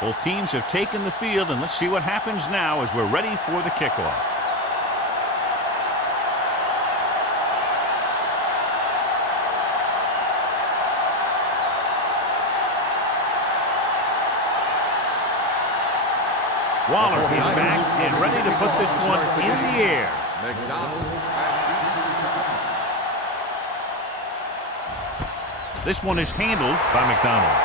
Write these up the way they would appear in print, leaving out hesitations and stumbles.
Both teams have taken the field, and let's see what happens now as we're ready for the kickoff. Waller is back and ready to put this one in the air. This one is handled by McDonald.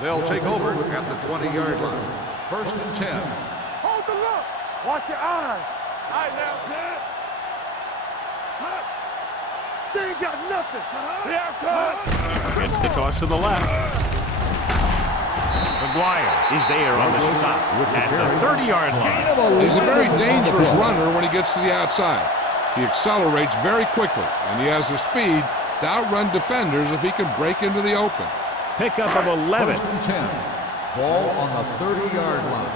They'll take over at the 20-yard line. 1st and 10. Hold the look. Watch your eyes. All right, now, Zed. They ain't got nothing. Here comes. Gets the toss to the left. McGuire is there on the stop at the 30-yard line. He's a very dangerous runner when he gets to the outside. He accelerates very quickly, and he has the speed to outrun defenders if he can break into the open. Pickup of 11. 1st and 10. Ball on the 30-yard line.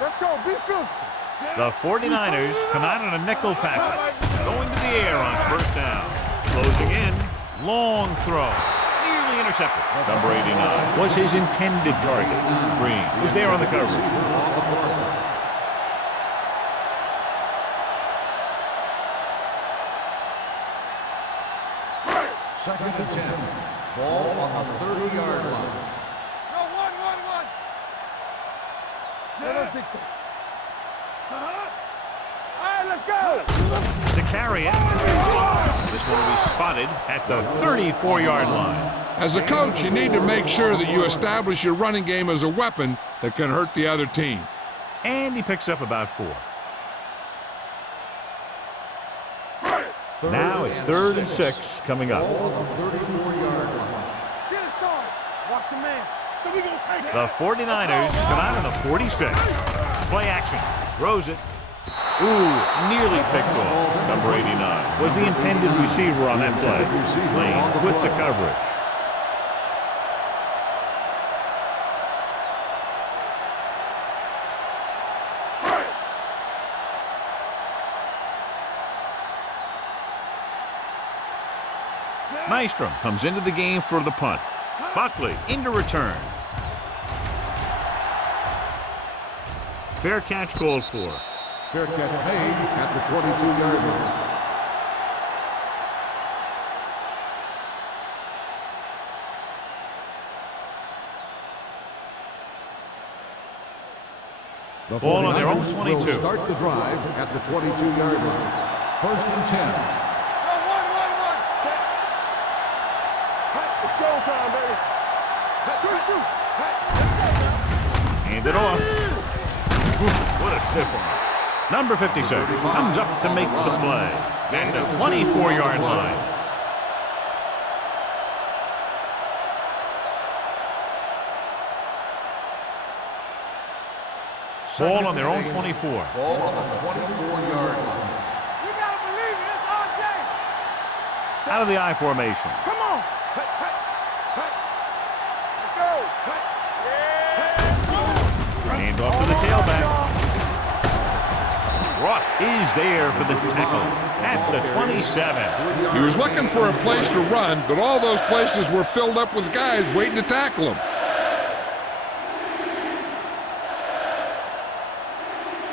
Let's go. Be physical. The 49ers come out in a nickel package. Going to the air on 1st down. Closing in. Long throw. Nearly intercepted. Number 89 was his intended target. Green was there on the coverage. 2nd and 10. Ball on the 30-yard line. No, one. Let us dictate. All right, let's go. To carry it. This one will be spotted at the 34-yard line. As a coach, you need to make sure that you establish your running game as a weapon that can hurt the other team. And he picks up about 4. Now it's 3rd and 6 coming up. Ball on the 34-yard line. Get it started. Watch your man. So we gonna take it. The 49ers come out in the 46. Play action. Throws it. Ooh, nearly picked off. Number 89 was the intended receiver on that play. Lane with the coverage. Nystrom comes into the game for the punt. Buckley into return. Fair catch called for. Fair catch made at the 22-yard line. The ball on their own 22. Will start the drive at the 22-yard line. 1st and 10. One. Set. It's showtime, baby. Good shoot. Hand it off. What a stiff one. Number 56 comes up to make the play. And the 24-yard line. Ball on their own 24. Ball on the 24-yard line. You gotta believe it. It's RJ. Out of the I formation. Come on. Let's go. Hand off to the tailback. Ross is there for the tackle at the 27. He was looking for a place to run, but all those places were filled up with guys waiting to tackle him.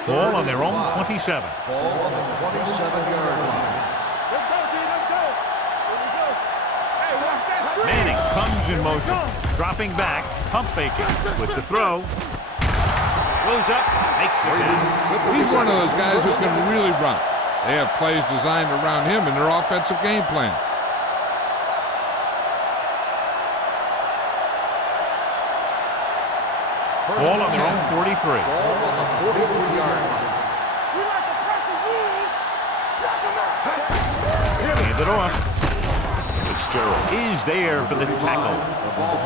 Ball on their own 27. Ball on the 27-yard line. Let's go, D. Let's go. Here we go. Hey, watch that screen. Manning comes in motion. Dropping back. Pump faking with the throw. Goes up. Makes the catch. He's one of those guys who can really run. They have plays designed around him in their offensive game plan. Ball on their own 43. Ball on the 43-yard line. We like to press the rules. Knock him out. Hand it off. Fitzgerald is there for the tackle.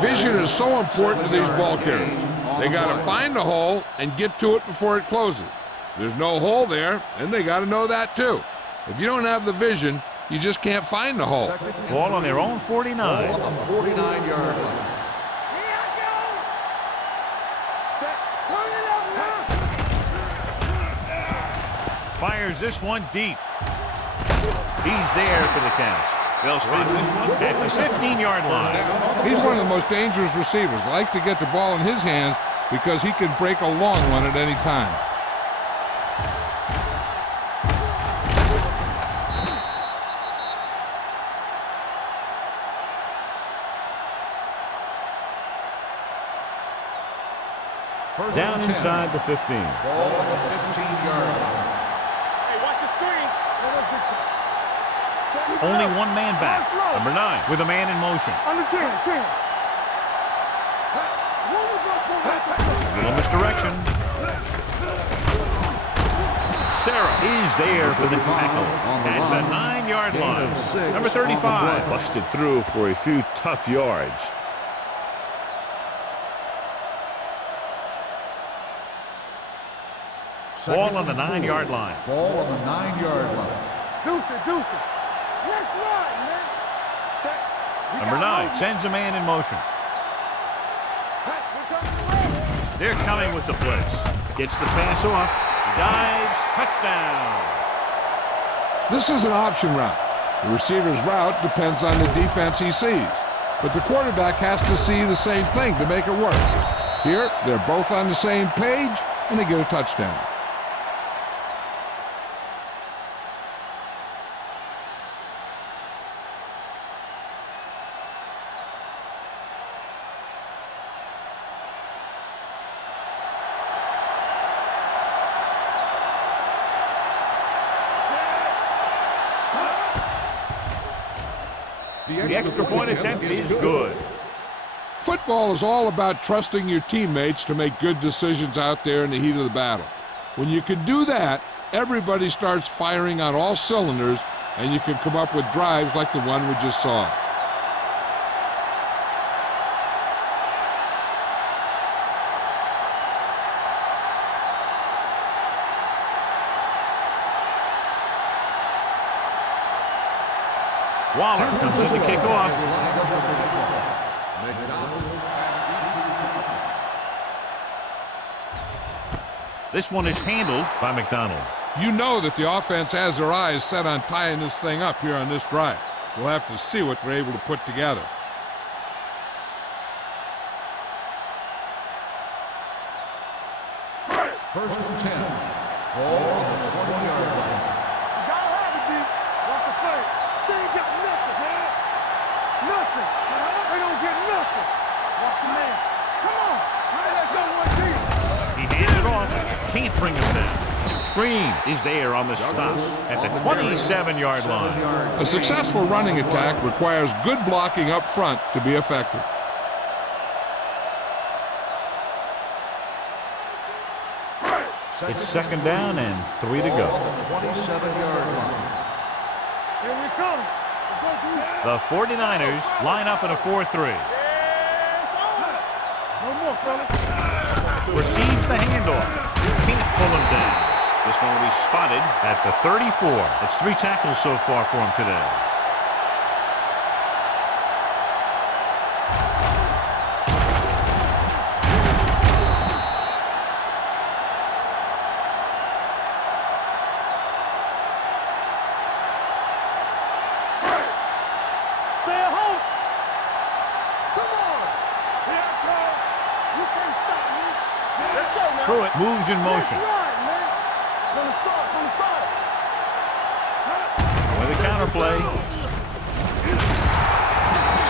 Vision is so important to these ball carriers. They got to find the hole and get to it before it closes. There's no hole there, and they got to know that too. If you don't have the vision, you just can't find the hole. Ball on their own 49. Ball on the 49-yard line. Here I go. Set. Turn it up now. Fires this one deep. He's there for the catch. They'll spot this one at the 15-yard line. He's one of the most dangerous receivers. Like to get the ball in his hands because he can break a long one at any time. Down inside the 15. Ball on the 15-yard line. Hey, watch the screen. Only one man back. Number 9 with a man in motion. On the 10. Little misdirection. Sarah is there for the tackle at the 9-yard line. Number 35 busted through for a few tough yards. Ball on the 9-yard line. Ball on the 9-yard line. Deuce it. Let's run, man. Number 9 sends a man in motion. They're coming with the blitz. Gets the pass off. Dives. Touchdown. This is an option route. The receiver's route depends on the defense he sees. But the quarterback has to see the same thing to make it work. Here, they're both on the same page, and they get a touchdown. The extra point attempt is good. Football is all about trusting your teammates to make good decisions out there in the heat of the battle. When you can do that, everybody starts firing on all cylinders, and you can come up with drives like the one we just saw. Waller comes in to kick off. This one is handled by McDonald. You know that the offense has their eyes set on tying this thing up here on this drive. We'll have to see what they're able to put together. First and 10. Ball on the 20-yard line. You gotta have it, D. Watch the play. They ain't got nothing, man. Nothing. They don't get nothing. Watch your man. Come on. Let's go, one team. He hands it off. Can't bring him down. Green is there on the stop at the 27-yard line. A successful running attack requires good blocking up front to be effective. It's second down and 3 to go. On the 27-yard line. Here we come. The 49ers line up in a 4-3. No more, fella. Receives the handoff. Can't pull him down. This one will be spotted at the 34. That's 3 tackles so far for him today. Stay at home. Come on. Here I come. You can't stop me. Let's go now. Pruitt moves in motion. That's right, man. From the start. With a counterplay.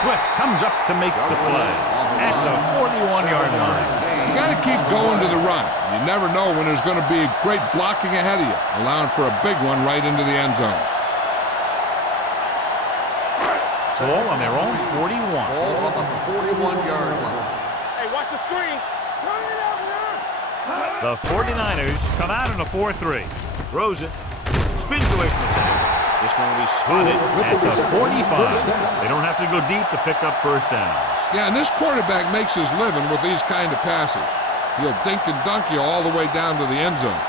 Swift comes up to make the play at the 41-yard line. You got to keep going to the run. You never know when there's going to be great blocking ahead of you, allowing for a big one right into the end zone. Ball on their own 41. Ball on the 41-yard line. Hey, watch the screen. Turn it up, man. The 49ers come out in a 4-3. Throws it. Spins away from the tackle. This one will be spotted at the 45. They don't have to go deep to pick up first downs. Yeah, and this quarterback makes his living with these kind of passes. He'll dink and dunk you all the way down to the end zone.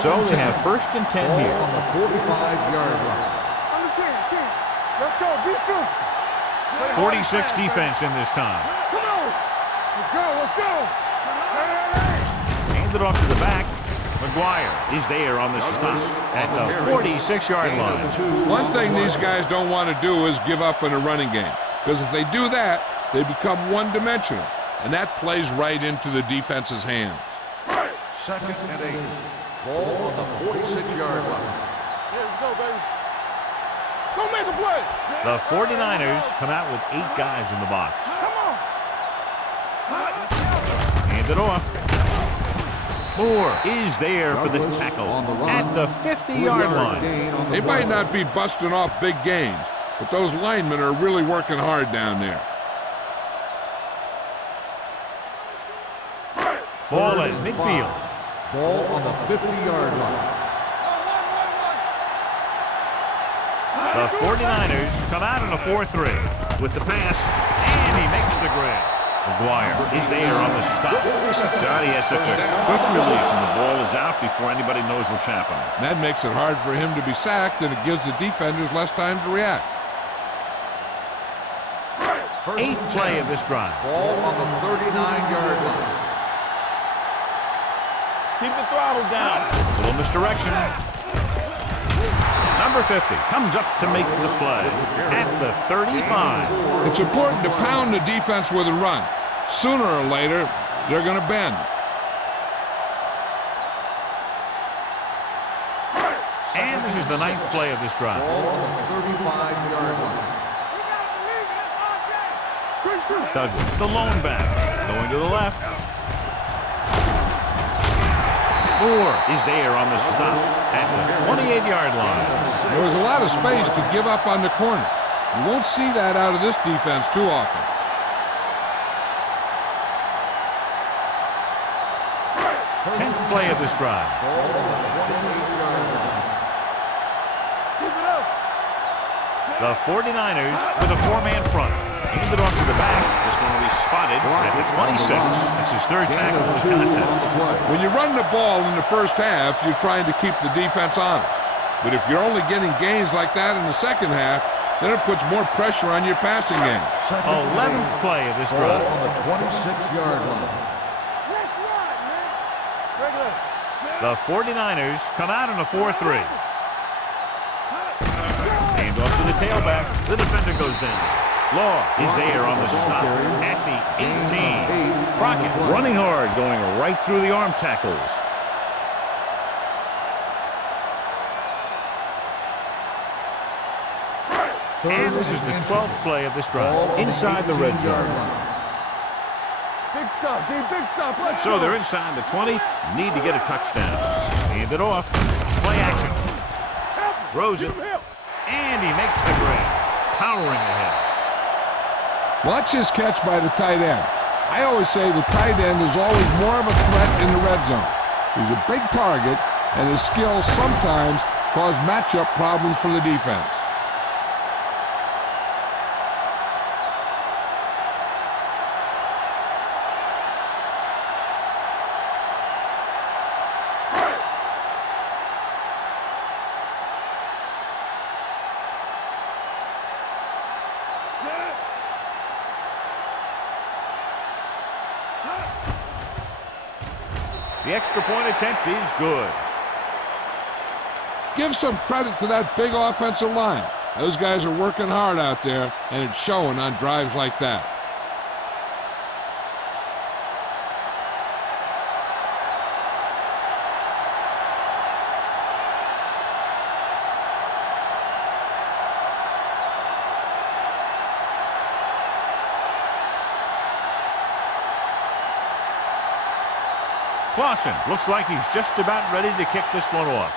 So they have first and 10 Ball here. on the 45-yard line. On the 10. Let's go. Be physical. 46 defense in this time. Come on. Let's go. Hand it off to the back. McGuire is there on the stop at the 46-yard line. One thing these guys don't want to do is give up in a running game, because if they do that, they become one-dimensional, and that plays right into the defense's hands. 2nd and 8. Ball on the 46-yard line. Here we go, baby. Go make a play. The 49ers come out with 8 guys in the box. Come on. Hand it off. Moore is there for the tackle at the 50-yard line. They might not be busting off big gains, but those linemen are really working hard down there. Ball at midfield. Ball on the 50-yard line. The 49ers come out in a 4-3 with the pass, and he makes the grab. McGuire is there on the stop. Johnny has such a quick release, and the ball is out before anybody knows what's happening. That makes it hard for him to be sacked, and it gives the defenders less time to react. 8th play of this drive. Ball on the 39-yard line. Keep the throttle down. Little misdirection. Number 50 comes up to make the play at the 35. It's important to pound the defense with a run. Sooner or later, they're going to bend. And this is the 9th play of this drive. Ball on the 35-yard line. Douglas, the lone back, going to the left. Moore is there on the stop at the 28-yard line. There was a lot of space to give up on the corner. You won't see that out of this defense too often. 10th play of this drive. Ball on the 28-yard line. Keep it up. The 49ers with a 4-man front. Handed off to the back. This one will be spotted at the 26. It's his 3rd tackle of the contest. When you run the ball in the first half, you're trying to keep the defense honest. But if you're only getting gains like that in the second half, then it puts more pressure on your passing game. 11th play of this Ball drive. on the 26-yard line. Let's ride, man. Regular. The 49ers come out in a 4-3. Hand off to the tailback. The defender goes down. Law is there on the stop at the 18. Crockett running hard, going right through the arm tackles. And this is the 12th play of this drive, inside the red zone. Big stop, D. Big stop. Let's So go. they're inside the 20, need to get a touchdown. Hand it off, play action. Throws it, and he makes the grab, powering ahead. Watch this catch by the tight end. I always say the tight end is always more of a threat in the red zone. He's a big target, and his skills sometimes cause matchup problems for the defense. The extra point attempt is good. Give some credit to that big offensive line. Those guys are working hard out there, and it's showing on drives like that. Clausen looks like he's just about ready to kick this one off.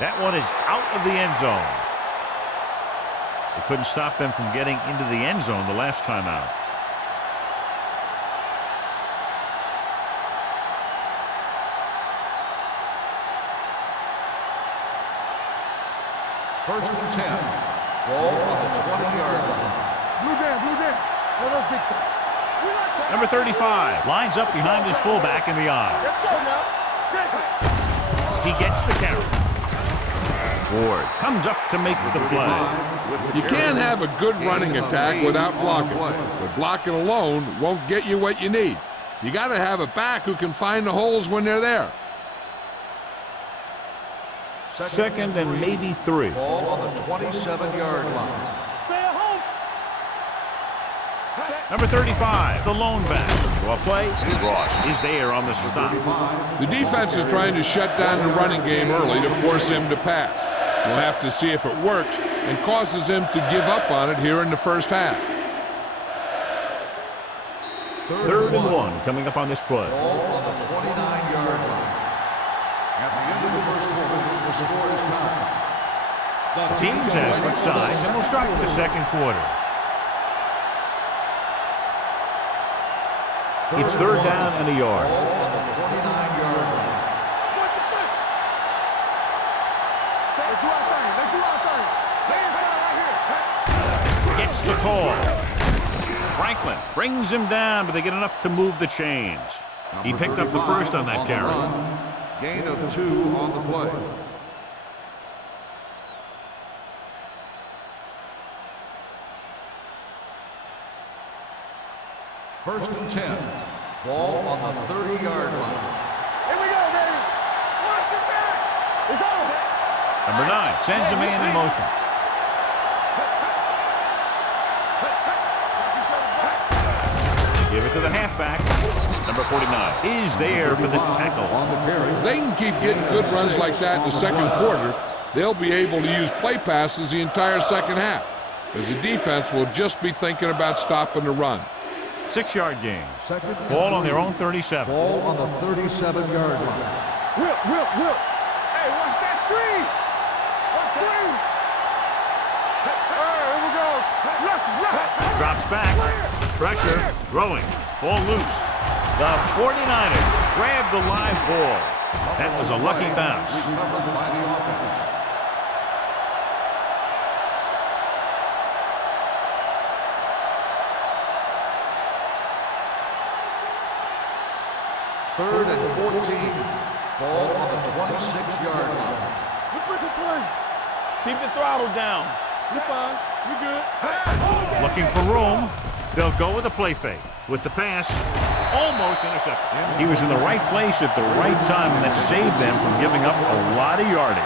That one is out of the end zone. They couldn't stop them from getting into the end zone the last time out. First and 10. Ball on the 20-yard line. Blue down, blue down. No, that's big time. Number 35 lines up behind his fullback in the eye. Let's go now. Check it. He gets the carry. Ford comes up to make the play. You can't have a good running attack without blocking, but blocking alone won't get you what you need. You got to have a back who can find the holes when they're there. Second and maybe 3. Ball on the 27-yard line. Number 35, the lone back. Well, play. Ross is there on the stop. The defense is trying to shut down the running game early to force him to pass. We'll have to see if it works and causes him to give up on it here in the first half. Third and 1 coming up on this play. Ball on the 29-yard line. At the end of the first quarter, the score is tied. The teams have switched sides, and we'll start with the second quarter. It's third down and a yard. Ball on the 29-yard line. Gets the call. Franklin brings him down, but they get enough to move the chains. He picked up the first on that carry. Gain of 2 on the play. First and 10. Ball on the 30-yard line. Here we go, baby. Watch your back. It's over. Number 9 sends a man in motion. They give it to the halfback. Number 49 is there for the tackle. On the carry. If they can keep getting good runs like that in the second quarter, they'll be able to use play passes the entire second half, as the defense will just be thinking about stopping the run. 6-yard gain. Second and Ball on 3. their own 37. Ball on the 37-yard line. Whip. Hey, watch that screen. Watch screen. Here we go. Left. Drops back. Pressure. Throwing. Ball loose. The 49ers grab the live ball. That was a lucky bounce. Recovered by the offense. Third and 14. Ball on the 26-yard line. Let's make a play. Keep the throttle down. You're fine. You're good. Looking for room. They'll go with a play fake. With the pass, almost intercepted. He was in the right place at the right time, and that saved them from giving up a lot of yardage.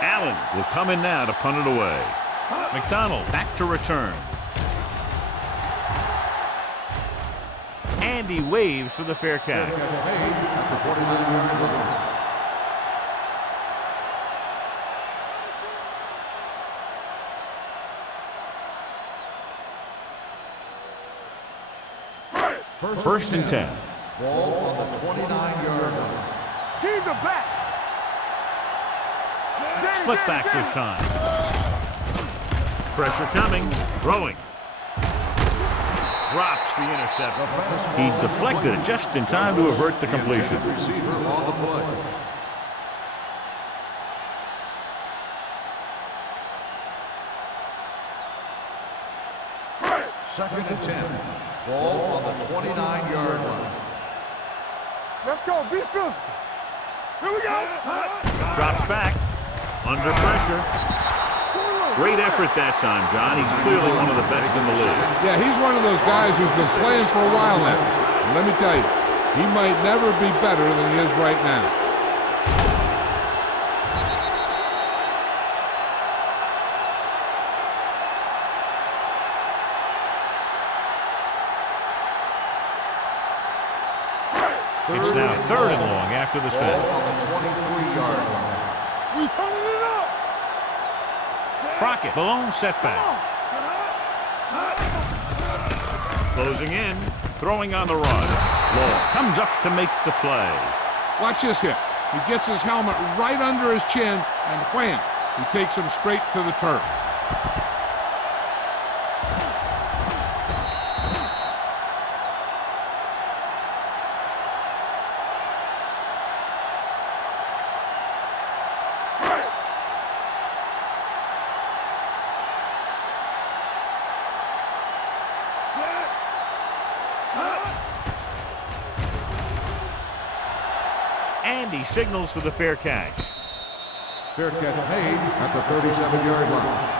Allen will come in now to punt it away. McDonald back to return. And he waves for the fair catch. Made at the 29-yard line. First and 10. Ball on the 29-yard line. Keep the back. Split backs this time. Pressure coming. Throwing. Drops the interception. He's deflected it just in time to avert the completion. Receiver on the play. Second and 10. Ball on the 29-yard line. Let's go. Be physical. Here we go. Drops back. Under pressure. Great effort that time, John. He's clearly one of the best in the league. Yeah, he's one of those guys who's been playing for a while now. And let me tell you, he might never be better than he is right now. It's now third and long after the Ball set. on the 23-yard line. We turning it up. Crockett, the lone setback. Closing in, throwing on the run. Law comes up to make the play. Watch this hit. He gets his helmet right under his chin, and wham, he takes him straight to the turf. And he signals for the fair catch. Fair catch made at the 37-yard line.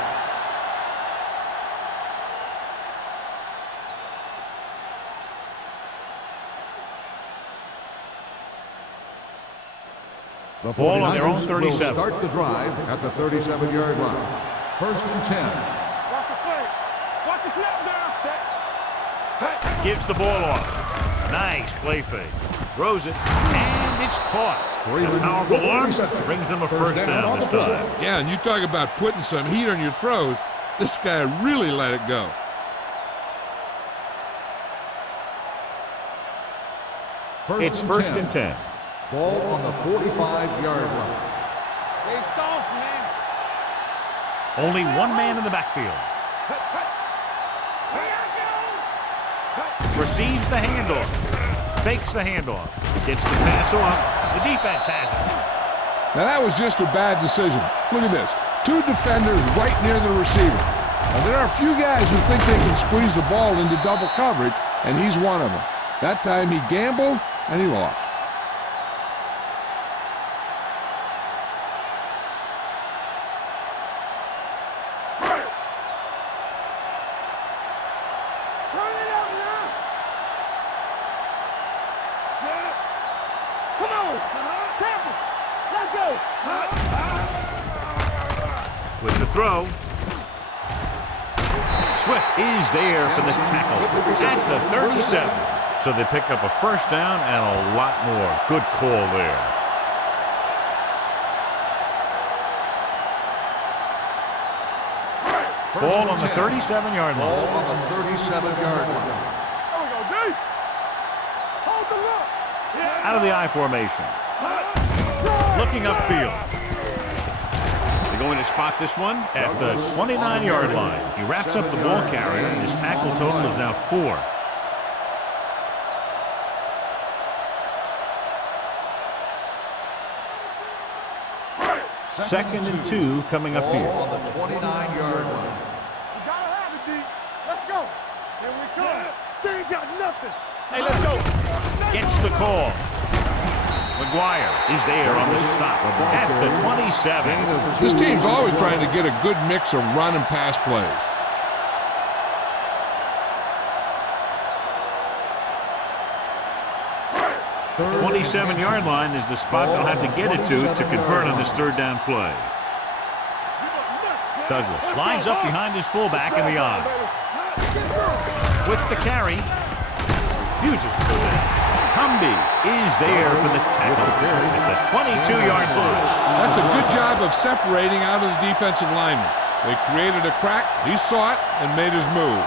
The Ball on their own 49ers 37. will start the drive at the 37-yard line. 1st and 10. Watch the fake. Watch the snap down. Set. Gives the ball off. Nice play fake. Throws it, and it's caught. A powerful arm brings them a first down this time. Yeah, and you talk about putting some heat on your throws. This guy really let it go. It's 1st and 10. Ball on the 45-yard line. Stay soft, man. Only one man in the backfield. Receives the handoff. Fakes the handoff. Gets the pass off. The defense has it. Now that was just a bad decision. Look at this. 2 defenders right near the receiver. Now there are a few guys who think they can squeeze the ball into double coverage, and he's one of them. That time he gambled, and he lost. With the throw. Swift is there for the tackle at the 37. So they pick up a first down and a lot more. Good call there. Ball on the 37-yard line. Ball on the 37-yard line. There we go, D. Hold the look. Out of the I formation. Looking upfield. They're going to spot this one at the 29-yard line. He wraps up the ball carrier, and his tackle total is now 4. Second and 2 coming up here. Ball on the 29-yard line. You gotta have it, D. Let's go. Here we come. They ain't got nothing. Hey, let's go. Gets the call. McGuire is there on the stop at the 27. This team's always trying to get a good mix of run and pass plays. The 27-yard line is the spot they'll have to get it to convert on this third down play. Douglas lines up behind his fullback in the I. With the carry, refuses to go down. Humby is there for the tackle at the 22-yard line. That's a good job of separating out of the defensive lineman. They created a crack, he saw it, and made his move.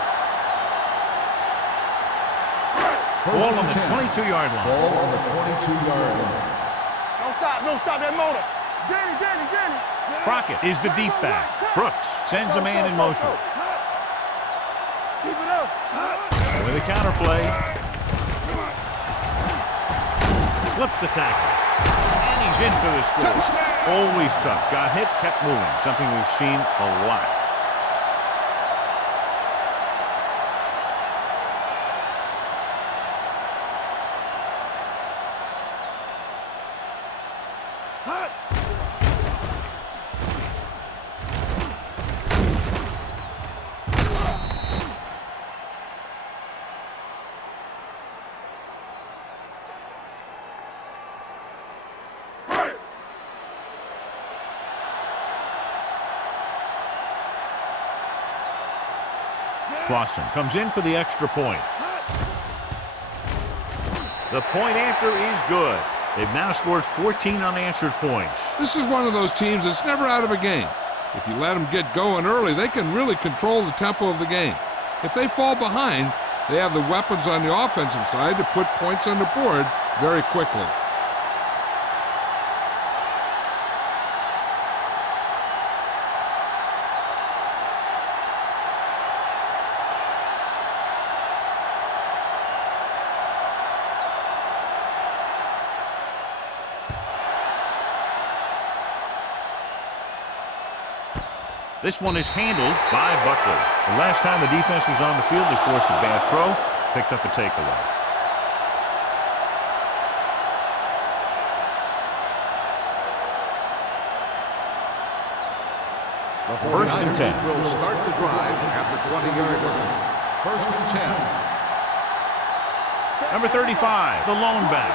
Ball on the 22-yard line. Ball on the 22-yard line. Don't stop that motor. Danny. Crockett is the deep back. Brooks sends a man in motion. Keep it up. With a counter play. Slips the tackle. And he's in for the score. Always tough. Got hit, kept moving. Something we've seen a lot. Clausen comes in for the extra point. The point after is good. They've now scored 14 unanswered points. This is one of those teams that's never out of a game. If you let them get going early, they can really control the tempo of the game. If they fall behind, they have the weapons on the offensive side to put points on the board very quickly. This one is handled by Buckley. The last time the defense was on the field, they forced a bad throw, picked up a takeaway. First and 10. Will start the drive at the 20-yard line. First and 10. Number 35, the lone back.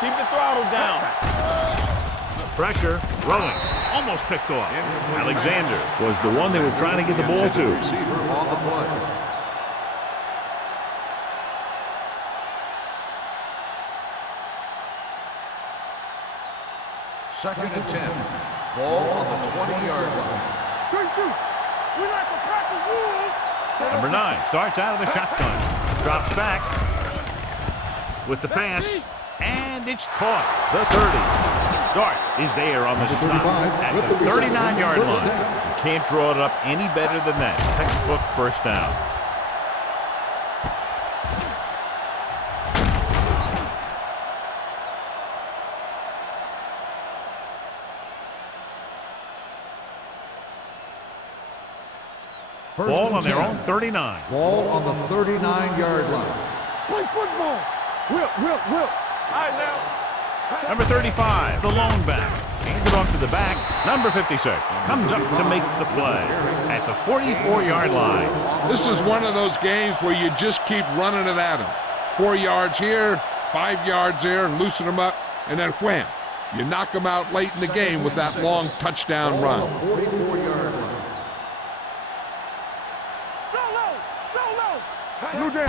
Keep the throttle down. Pressure, throwing, almost picked off. Alexander was the one they were trying to get the ball to. Receiver on the play. Second and 10. Ball on the 20-yard line. Good shoot. We like a pack of wolves. Number 9 starts out of the shotgun, drops back with the pass, and it's caught. The 30 starts, is there on the stop at the 39-yard line. You can't draw it up any better than that. Textbook first down. Ball on their own 39. Ball on the 39-yard line. Play football. Whip. All right, now. Number 35, the lone back. Handed off to the back. Number 56 comes up to make the play at the 44-yard line. This is one of those games where you just keep running it at them. 4 yards here, 5 yards there, and loosen them up, and then wham. You knock them out late in the game with that long touchdown run. 44-yard line. Blue down.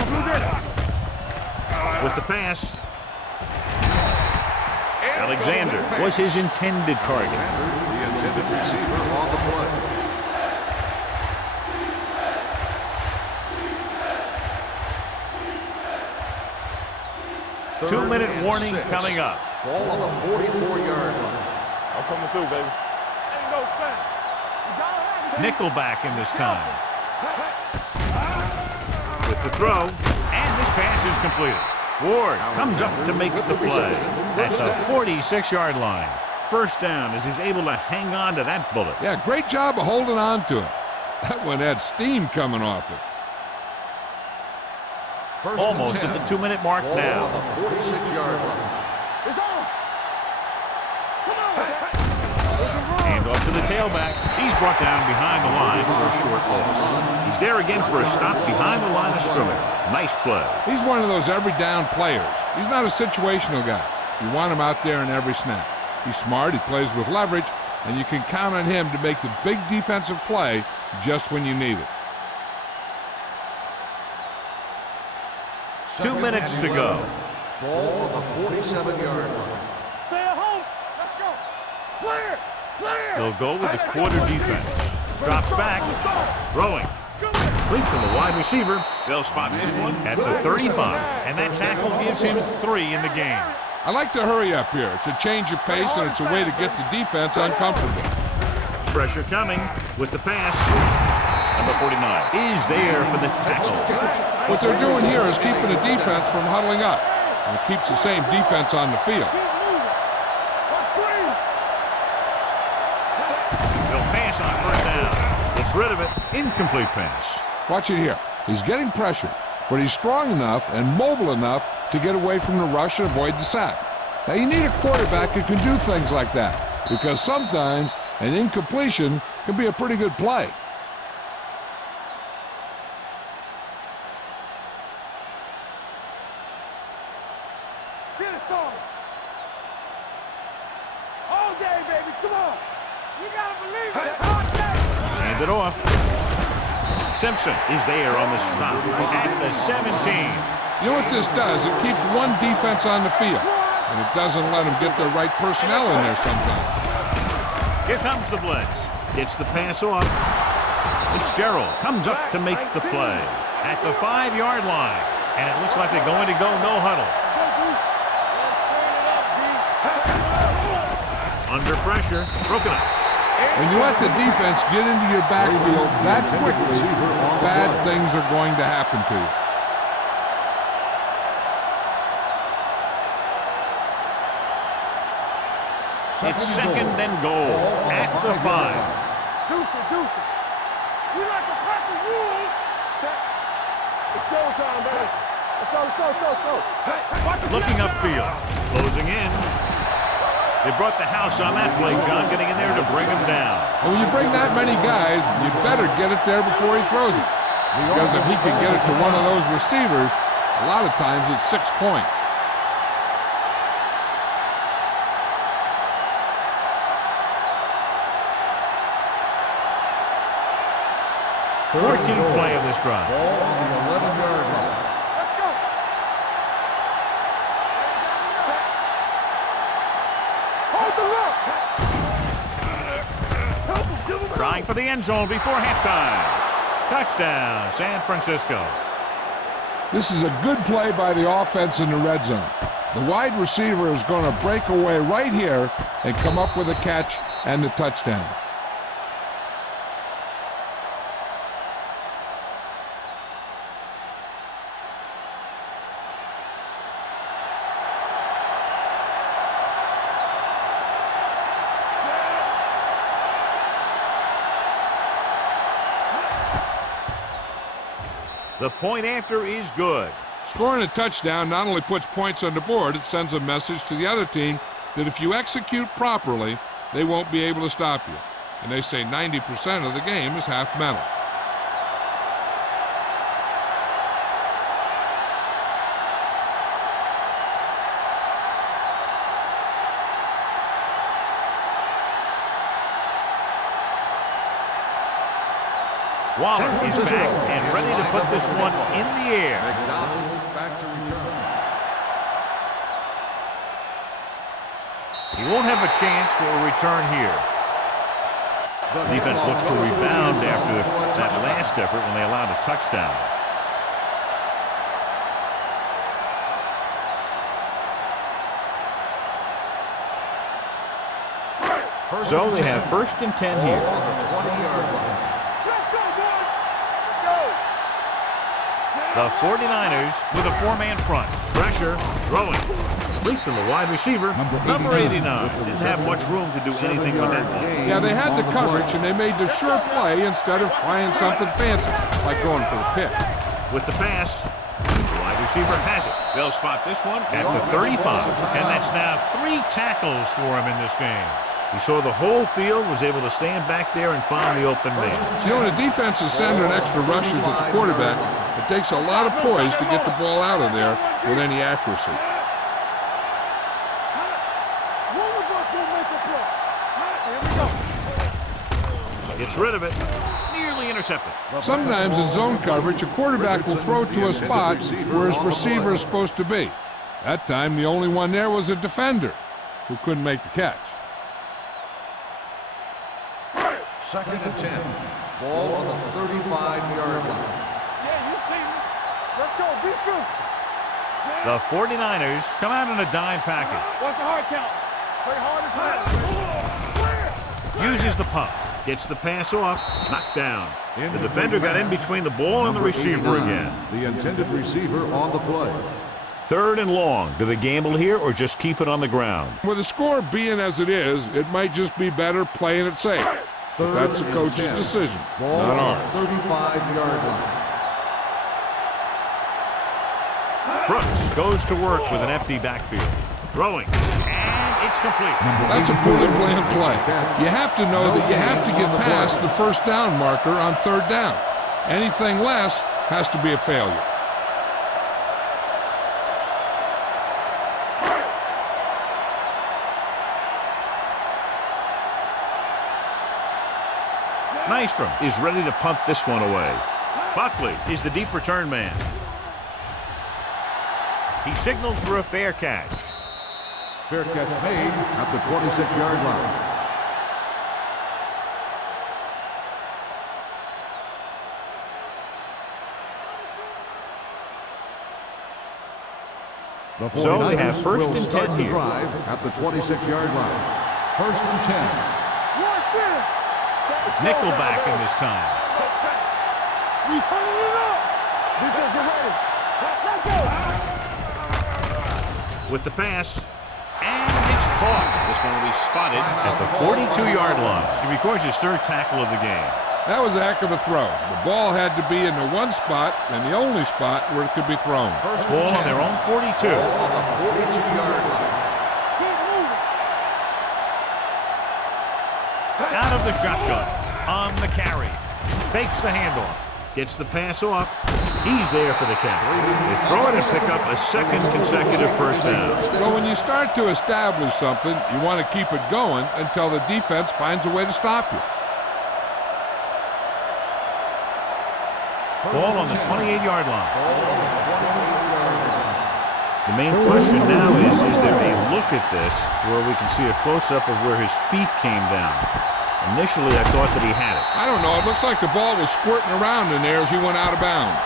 With the pass, Alexander was his intended target. The intended receiver on the play. 2-minute warning coming up. Ball on the 44-yard line. I'm coming through, baby. Ain't no thing. Nickelback in this time. With the throw, and this pass is completed. Ward comes up to make the play at the 46-yard line. First down as he's able to hang on to that bullet. Yeah, great job of holding on to it. That one had steam coming off it. First Almost and at 10. the 2-minute mark Ball now. on the 46-yard line. It's on. Come on. Hand off to the tailback. He's brought down behind the line for a short loss. He's there again for a stop behind the line of scrimmage. Nice play. He's one of those every down players. He's not a situational guy. You want him out there in every snap. He's smart, he plays with leverage, and you can count on him to make the big defensive play just when you need it. 2 minutes to go. Ball on the 47-yard line. Stay at home. Let's go. Clear. They'll go with the quarter defense. Drops back, throwing. Complete from the wide receiver. They'll spot this one at the 35, and that tackle gives him 3 in the game. I like to hurry up here. It's a change of pace, and it's a way to get the defense uncomfortable. Pressure coming with the pass. Number 49 is there for the tackle. What they're doing here is keeping the defense from huddling up, and it keeps the same defense on the field. They'll pass on first down. Gets rid of it. Incomplete pass. Watch it here. He's getting pressure, but he's strong enough and mobile enough to get away from the rush and avoid the sack. Now, you need a quarterback who can do things like that, because sometimes an incompletion can be a pretty good play. Get it started. All day, baby. Come on. You gotta believe it. All day. Hand it off. Simpson is there on the stop at the 17. You know what this does? It keeps one defense on the field, and it doesn't let them get the right personnel in there sometimes. Here comes the blitz. Gets the pass off. Fitzgerald comes up to make the play at the 5-yard line. And it looks like they're going to go no huddle. Under pressure. Broken up. When you let the defense get into your backfield that quickly, bad things are going to happen to you. It's second and goal at the 5. Deuce it. We like a pack of wolves. It's showtime, baby. Let's go. Watch the Looking left upfield. Closing in. They brought the house on that play, John, getting in there to bring him down. And when you bring that many guys, you better get it there before he throws it. Because if he can get it to one of those receivers, a lot of times it's 6 points. 14th play of this drive. Ball on the 11-yard line. Let's go. Hold the look. Help him, give him Trying for the end zone before halftime. Touchdown, San Francisco. This is a good play by the offense in the red zone. The wide receiver is going to break away right here and come up with a catch and the touchdown. The point after is good. Scoring a touchdown not only puts points on the board, it sends a message to the other team that if you execute properly, they won't be able to stop you. And they say 90% of the game is half mental. Waller is back and ready to put this one in the air. McDonald back to return. He won't have a chance for a return here. Defense looks to rebound after that last effort when they allowed a touchdown. So they have 1st and 10 here. Ball on the 20-yard line. The 49ers with a 4-man front. Pressure, throwing. Complete to the wide receiver, number 89. Didn't have much room to do anything with that one. Yeah, they had the coverage and they made the sure play instead of trying something fancy, like going for the pick. With the pass, the wide receiver has it. They'll spot this one at the 35. And that's now 3 tackles for him in this game. He saw the whole field, was able to stand back there and find the open man. You know, when a defense is sending extra rushers with the quarterback, it takes a lot of poise to get the ball out of there with any accuracy. Gets rid of it. Nearly intercepted. Sometimes in zone coverage, a quarterback will throw to a spot where his receiver is supposed to be. That time, the only one there was a defender who couldn't make the catch. 2nd and 10. Ball on the 35-yard line. Yeah, you see me. Let's go. Be physical. The 49ers come out in a dime package. What's the hard count? Play hard and Uses the pump. Gets the pass off. Knocked down. The defender got in between the ball and the receiver again. The intended receiver on the play. 3rd and long. Do they gamble here or just keep it on the ground? With the score being as it is, it might just be better playing it safe. But that's the coach's decision, not ours. 35-yard line. Brooks goes to work with an empty backfield. Throwing. And it's complete. That's a poorly planned play. You have to know that you have to get past the 1st down marker on 3rd down. Anything less has to be a failure. Nystrom is ready to punt this one away. Buckley is the deep return man. He signals for a fair catch. Fair catch made at the 26-yard line. So they have 1st and 10 here. Drive at the 26-yard line. 1st and 10. Nickelback in this time. We turning it up. Defense, get ready. Let's go. With the pass. And it's caught. This one will be spotted at the 42-yard line. He records his 3rd tackle of the game. That was a heck of a throw. The ball had to be in the one spot and the only spot where it could be thrown. Ball on their own 42. Ball on the 42-yard line. Out of the shotgun. On the carry. Fakes the handoff. Gets the pass off. He's there for the catch. They throw it and pick up a second consecutive first down. Well, when you start to establish something, you want to keep it going until the defense finds a way to stop you. Ball on the 28-yard line. The main question now is there a look at this where we can see a close-up of where his feet came down? Initially, I thought that he had it. I don't know. It looks like the ball was squirting around in there as he went out of bounds.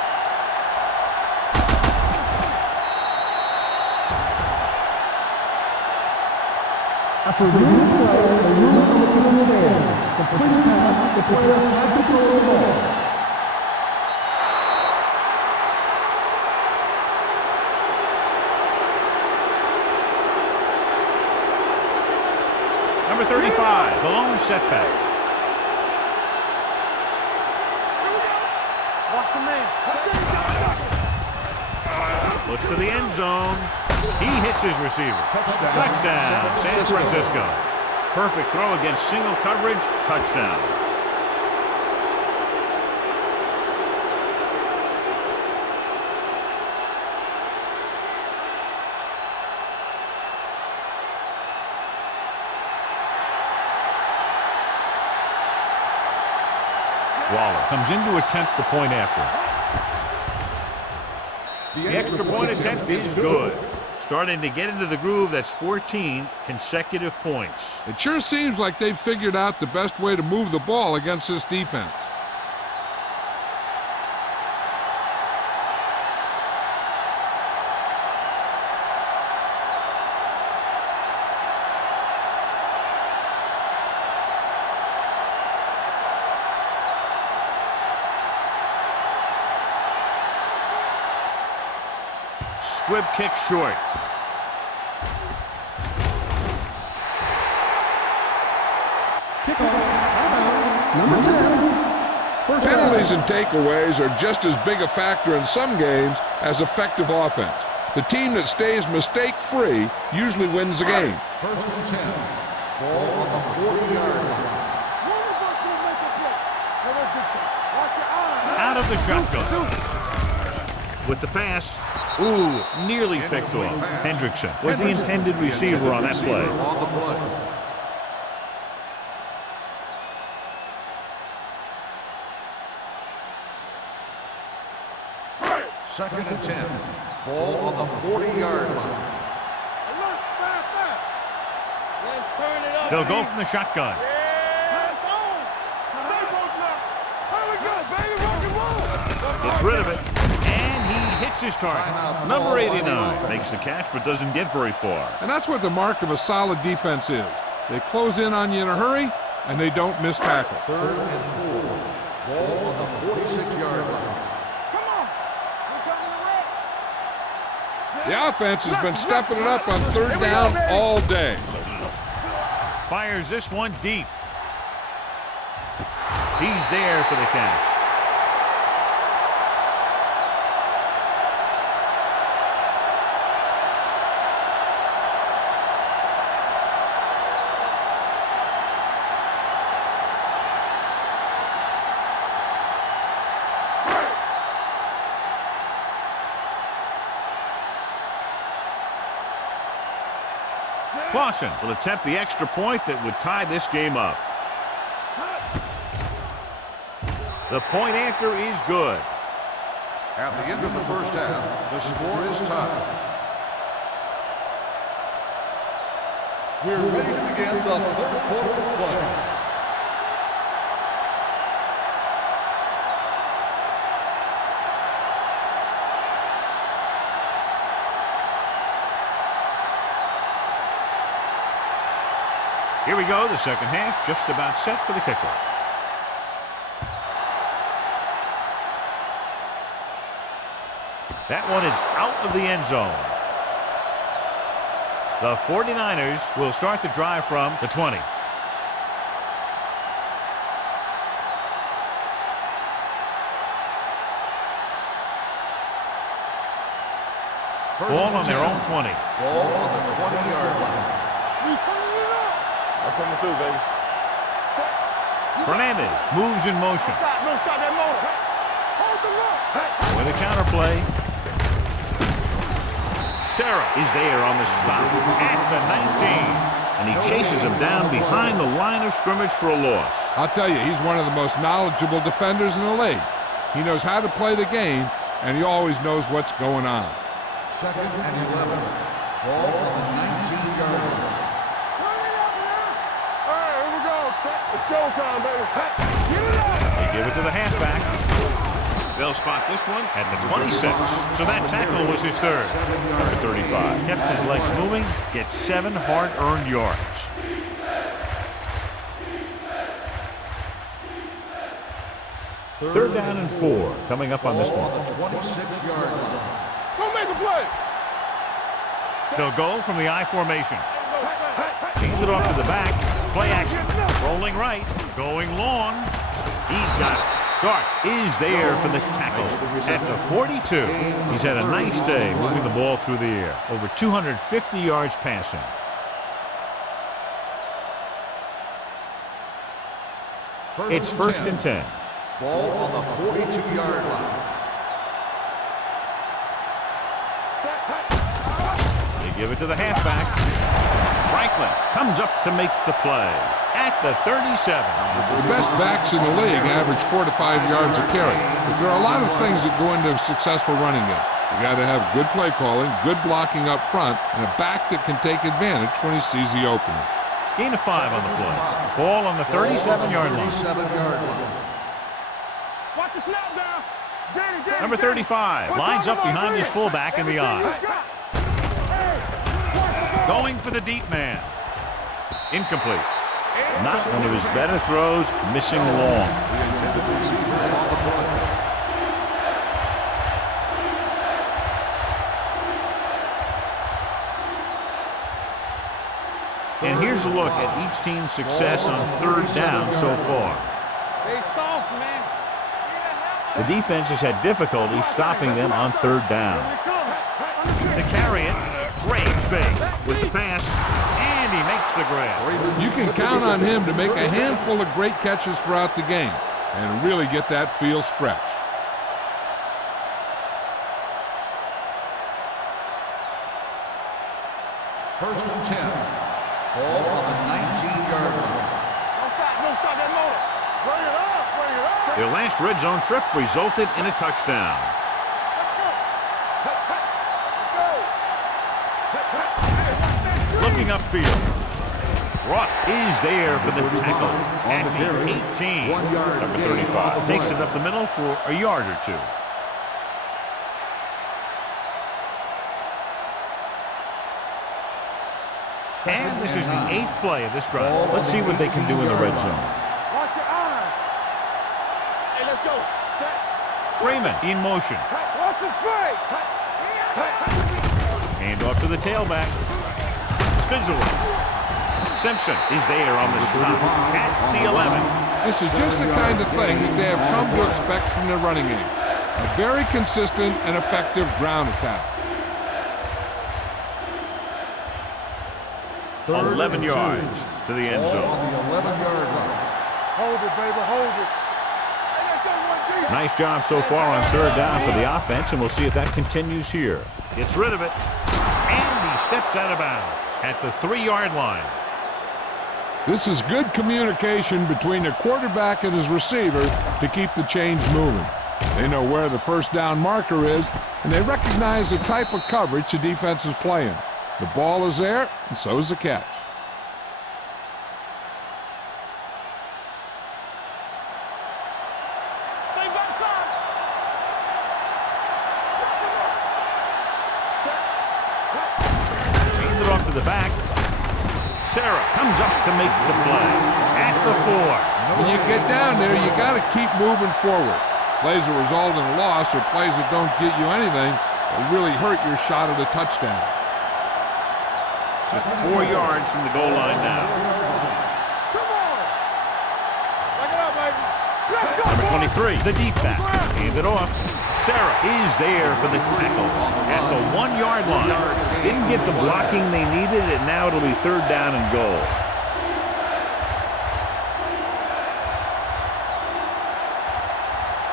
After reviewing the play, the ruling on the field stands. Completed pass, the player had control of the ball. Number 35, the lone setback. Watch your man. Looks to the end zone. He hits his receiver. Touchdown, San Francisco. Perfect throw against single coverage. Touchdown. Waller comes in to attempt the point after. The extra point attempt is good. Starting to get into the groove. That's 14 consecutive points. It sure seems like they've figured out the best way to move the ball against this defense. Squib kick short. Kickoff, number 10. First Penalties down. and takeaways are just as big a factor in some games as effective offense. The team that stays mistake-free usually wins the game. First and 10. Ball on the 40-yard line. One of us will make a play. Now let's get you. Watch your eyes. Out of the shotgun. With the pass. Ooh, nearly picked off. Hendrickson was the intended receiver on that play. On the play. Second and 10. Ball on the 40-yard line. Alert, fire, fire. Let's turn it up. They'll go from the shotgun. Pass on. Stay broke now. Here we go, baby. Rock and roll. Gets rid of it. And he hits his target. Number 89 makes the catch but doesn't get very far. And that's what the mark of a solid defense is. They close in on you in a hurry, and they don't miss tackle. Third and 4. Ball on the 46-yard line. Come on. We're coming to The offense has been stepping it up on third down all day. Fires this one deep. He's there for the catch. Clausen will attempt the extra point that would tie this game up. The point after is good. At the end of the first half, the score is tied. We're ready to begin the third quarter of play. Here we go, the second half, just about set for the kickoff. That one is out of the end zone. The 49ers will start the drive from the 20. Ball on their own 20. Ball on the 20-yard line. We turning it up. I'm coming through, baby. Stay Fernandez moves in motion. Don't stop that motor. Hold the look. With a counterplay. Sarah is there on the stop at the 19. And he chases him down behind the line of scrimmage for a loss. I'll tell you, he's one of the most knowledgeable defenders in the league. He knows how to play the game, and he always knows what's going on. 2nd and 11. Ball on the 19-yard line. All right, here we go. It's showtime, baby. Get it up. They give it to the halfback. They'll spot this one at the 26. So that tackle was his third. Number 35 kept his legs moving, gets 7 hard-earned yards. Third down and 4 coming up on this one. On the 26-yard line. Go make a play. They'll go from the I formation. Hand it off to the back. Play action. Rolling right. Going long. He's got it. Starks is there for the tackle at the 42. He's had a nice day moving the ball through the air. Over 250 yards passing. It's first and 10. Ball on the 42-yard line. They give it to the halfback. Franklin comes up to make the play at the 37. The best backs in the league average 4 to 5 yards a carry. But there are a lot of things that go into a successful running game. You got to have good play calling, good blocking up front, and a back that can take advantage when he sees the opening. Gain of 5 on the play. Ball on the 37-yard line. 37-yard line. Watch the snap down. Danny, Number 35 lines up behind his fullback in the eye. Going for the deep man. Incomplete. Not one of his better throws, missing long. And here's a look at each team's success on third down so far. They soft, man. The defense has had difficulty stopping them on third down. To carry it, great fake with the pass, and he makes the grab. You can count on him to make a handful of great catches throughout the game and really get that field stretch. First and 10. Ball on the 19-yard line. Don't stop that motor. Bring it up, bring it up. Their last red zone trip resulted in a touchdown. Looking upfield. Ross is there for the tackle at the 18. Number 35 takes it up the middle for a yard or two. And this is the 8th play of this drive. Let's see what they can do in the red zone. Watch your eyes. Hey, let's go. Set. Freeman in motion. Watch it play. Hand off to the tailback. Spins away. Simpson is there on the stop at the 11. This is just the kind of thing that they have come to expect from their running game. A very consistent and effective ground attack. 11 yards to the end Ball zone. on the 11-yard line. Hold it, baby, hold it. Hey, let's go one deep. Nice job so far on third down for the offense, and we'll see if that continues here. Gets rid of it, and he steps out of bounds at the 3-yard line. This is good communication between the quarterback and his receiver to keep the chains moving. They know where the first down marker is, and they recognize the type of coverage the defense is playing. The ball is there, and so is the catch. Stay back side. Hand it off to the back. Sarah comes up to make the play at the 4. When you get down there, you got to keep moving forward. Plays that result in a loss or plays that don't get you anything will really hurt your shot at a touchdown. Just 4 yards from the goal line now. Come on. Back it up, baby. Let's go, Number boys. 23, the deep back. Hand it off. Sarah is there for the tackle at the 1-yard line. Didn't get the blocking they needed, and now it'll be third down and goal.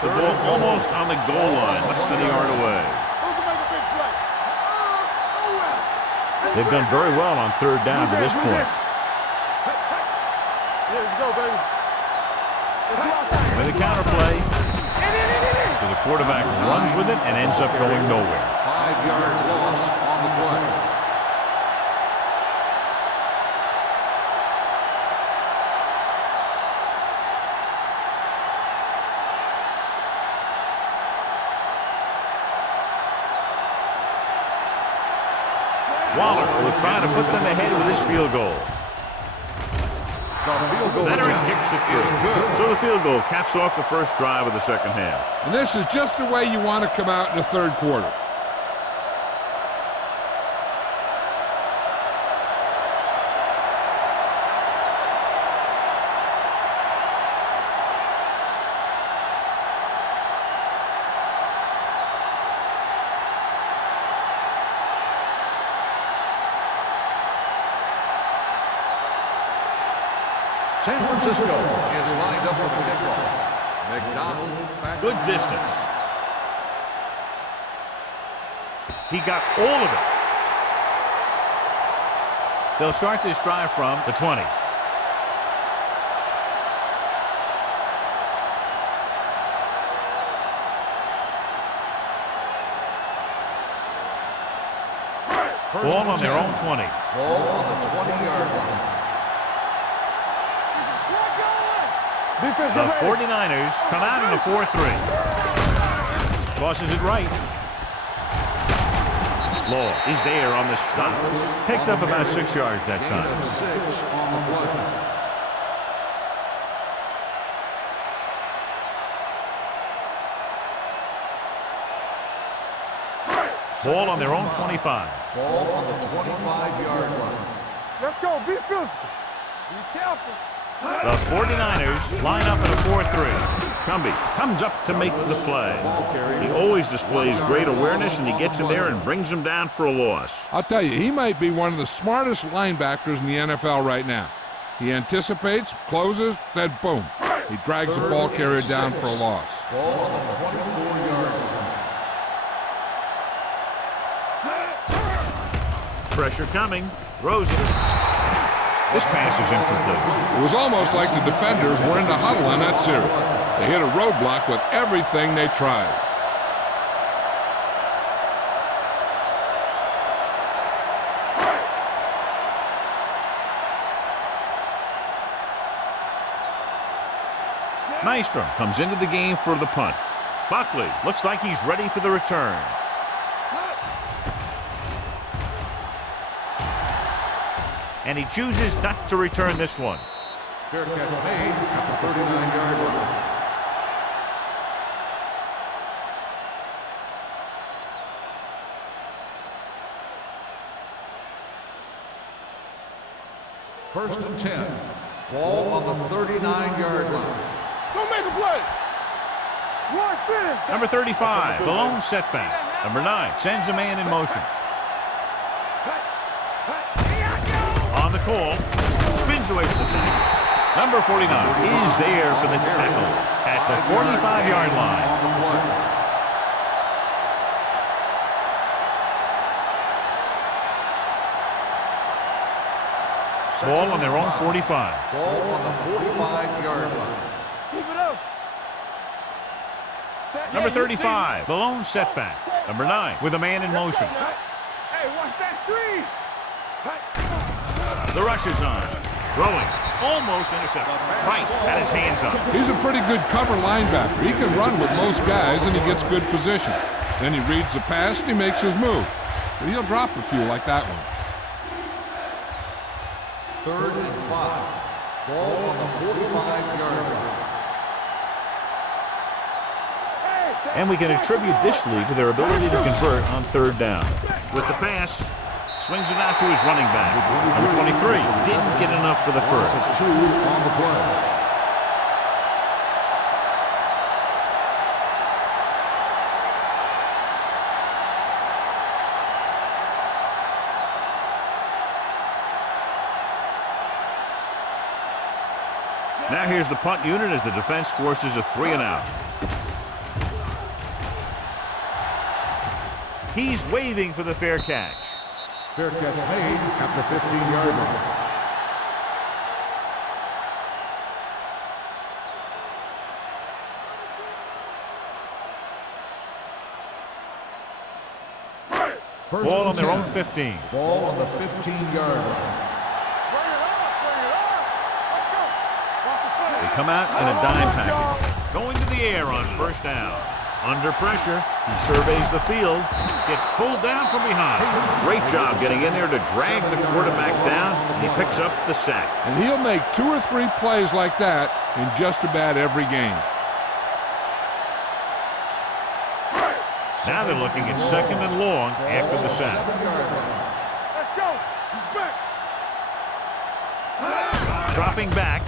The ball almost on the goal line, less than a yard away. Who can make a big play? They've done very well on third down to this point. Yeah, let's go, baby. Let's go out there. With a counter play, so the quarterback runs with it and ends up going nowhere. 5-yard loss on the play. Waller will try to put them ahead with his field goal. The field goal Veteran attempt kicks it is through. good. So the field goal caps off the first drive of the second half. And this is just the way you want to come out in the third quarter. San Francisco is lined up for the kickoff. McDonald back. Good distance. He got all of it. They'll start this drive from the 20. Ball on their own 20. Ball on the 20-yard line. Defense, The get ready. 49ers come out in a 4-3. Tosses it right. Law is there on the stop. Picked up about 6 yards that Gain time. of 6 on the play. Ball on their own 25. Ball on the 25-yard line. Let's go. Be physical. Be careful. The 49ers line up in a 4-3. Cumby comes up to make the play. He always displays great awareness, and he gets in there and brings him down for a loss. I'll tell you, he might be one of the smartest linebackers in the NFL right now. He anticipates, closes, then boom. He drags the ball carrier down for a loss. Ball on the 24-yard line. Pressure coming. Throws it. This pass is incomplete. It was almost like the defenders were in the huddle on that series. They hit a roadblock with everything they tried. Nystrom comes into the game for the punt. Buckley looks like he's ready for the return. And he chooses not to return this one. Fair catch made at the 39-yard line. First and 10. Ball on the 39-yard line. Don't make a play. Watch this. Number 35, the lone setback. Number 9 sends a man in motion. On the call, spins away from the tackle. Number 49 is there for the tackle at the 45-yard line. On the play. Ball on their own 45. Ball on the 45-yard line. Keep it up. Number 35, the lone setback. Number 9 with a man in motion. Hey, watch that screen. The rush is on. Throwing. Almost intercepted. Right had his hands up. He's a pretty good cover linebacker. He can run with most guys, and he gets good position. Then he reads the pass, and he makes his move. But he'll drop a few like that one. 3rd and 5. Ball on the 45-yard line. And we can attribute this lead to their ability to convert on third down. With the pass, swings it out to his running back. Number 23 didn't get enough for the first. Loss of 2 on the play. Now here's the punt unit as the defense forces a 3 and out. He's waving for the fair catch. Fair catch made at the 15-yard line. Ball on their own 15. Ball on the 15-yard line. They come out in a dime package. Going to the air on first down. Under pressure, he surveys the field. Gets pulled down from behind. Great job getting in there to drag the quarterback down, and he picks up the sack. And he'll make 2 or 3 plays like that in just about every game. Now they're looking at second and long after the sack. Let's go. He's back. Dropping back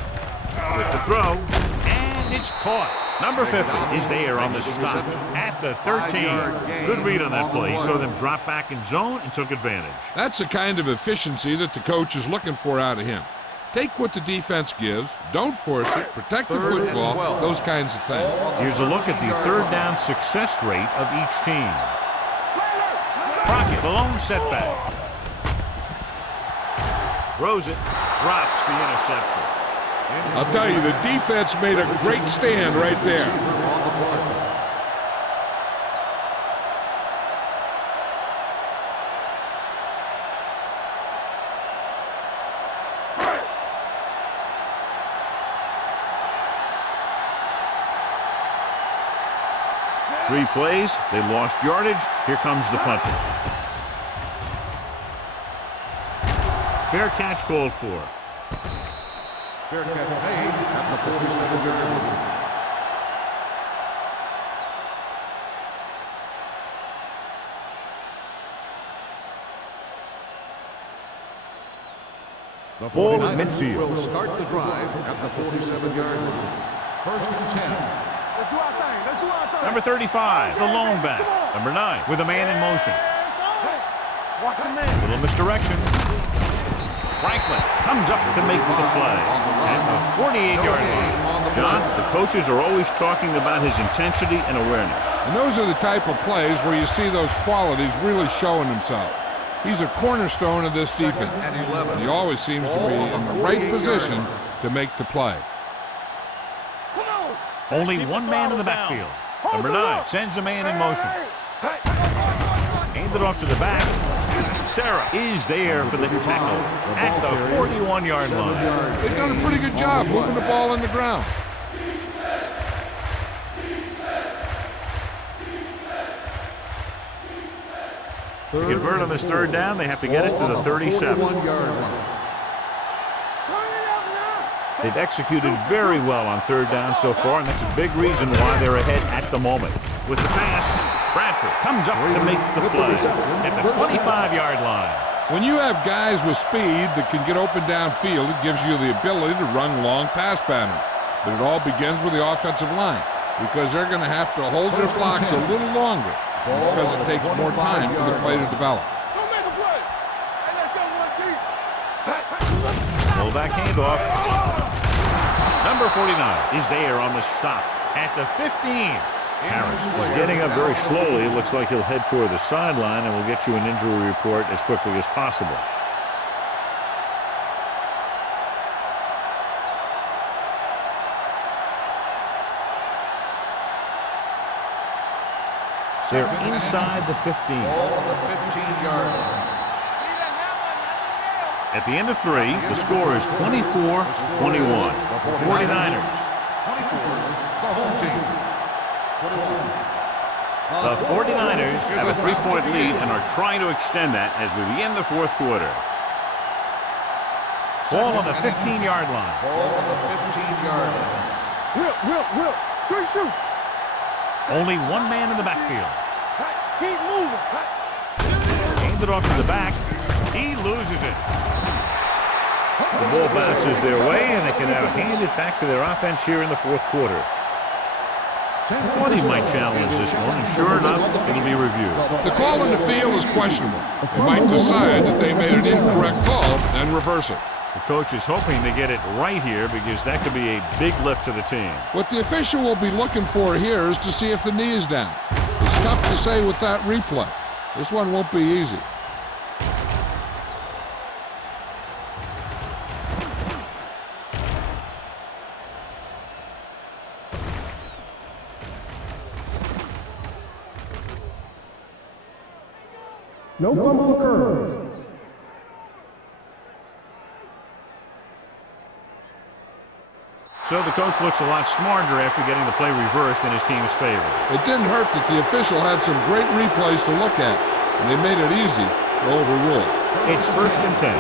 with the throw, and it's caught. Number 50 is there on the stop at the 13. Good read on that play. He saw them drop back in zone and took advantage. That's the kind of efficiency that the coach is looking for out of him. Take what the defense gives, don't force it, protect the football, those kinds of things. Here's a look at the third down success rate of each team. Crockett, the lone setback. Throws it, drops the interception. I'll tell you, the defense made a great stand right there. 3 plays, they lost yardage. Here comes the punter. Fair catch called for. Fair catch made at the 47-yard line. The Ball at 49ers midfield. will start the drive at the 47-yard line. First and 10. Let's do our thing. Let's do our thing. Number 35, the lone back. Number 9, with a man in motion. Hey, watch the man. Little misdirection. Franklin comes up to make the play at the 48-yard line. John, the coaches are always talking about his intensity and awareness. And those are the type of plays where you see those qualities really showing themselves. He's a cornerstone of this defense. And 11. He always seems to be in the right position to make the play. Come on. Only one man in the backfield. Number 9 sends a man in motion. Hand it off to the back. Sarah is there for the tackle at the 41-yard line. They've done a pretty good job moving the ball in the ground. To convert on this third down, they have to get it to the 37. 41-yard line. They've executed very well on third down so far, and that's a big reason why they're ahead at the moment. With the pass, Bradford comes up to make the play at the 25-yard line. When you have guys with speed that can get open downfield, it gives you the ability to run long pass patterns. But it all begins with the offensive line, because they're going to have to hold their blocks a little longer, because it takes more time for the play to develop. Don't make a play. Hey, let's go one deep. Pull back handoff. Number 49 is there on the stop at the 15. Harris is getting up very slowly. It looks like he'll head toward the sideline, and we'll get you an injury report as quickly as possible. They're inside the 15. Ball on the 15-yard line. At the end of 3, the score is 24-21. 49ers. 24, the home team. 21. The 49ers have a 3-point lead and are trying to extend that as we begin the fourth quarter. Ball on the 15-yard line. Ball on the 15-yard line. Whip. Good shoot. Only one man in the backfield. Keep moving. Hand it off to the back. He loses it. The ball bounces their way, and they can now hand it back to their offense here in the fourth quarter. I thought he might challenge this one, and sure enough, it'll be reviewed. The call in the field is questionable. They might decide that they made an incorrect call and reverse it. The coach is hoping to get it right here because that could be a big lift to the team. What the official will be looking for here is to see if the knee is down. It's tough to say with that replay. This one won't be easy. No fumble occurred. So the coach looks a lot smarter after getting the play reversed in his team's favor. It didn't hurt that the official had some great replays to look at, and they made it easy to overrule. It's 1st and 10.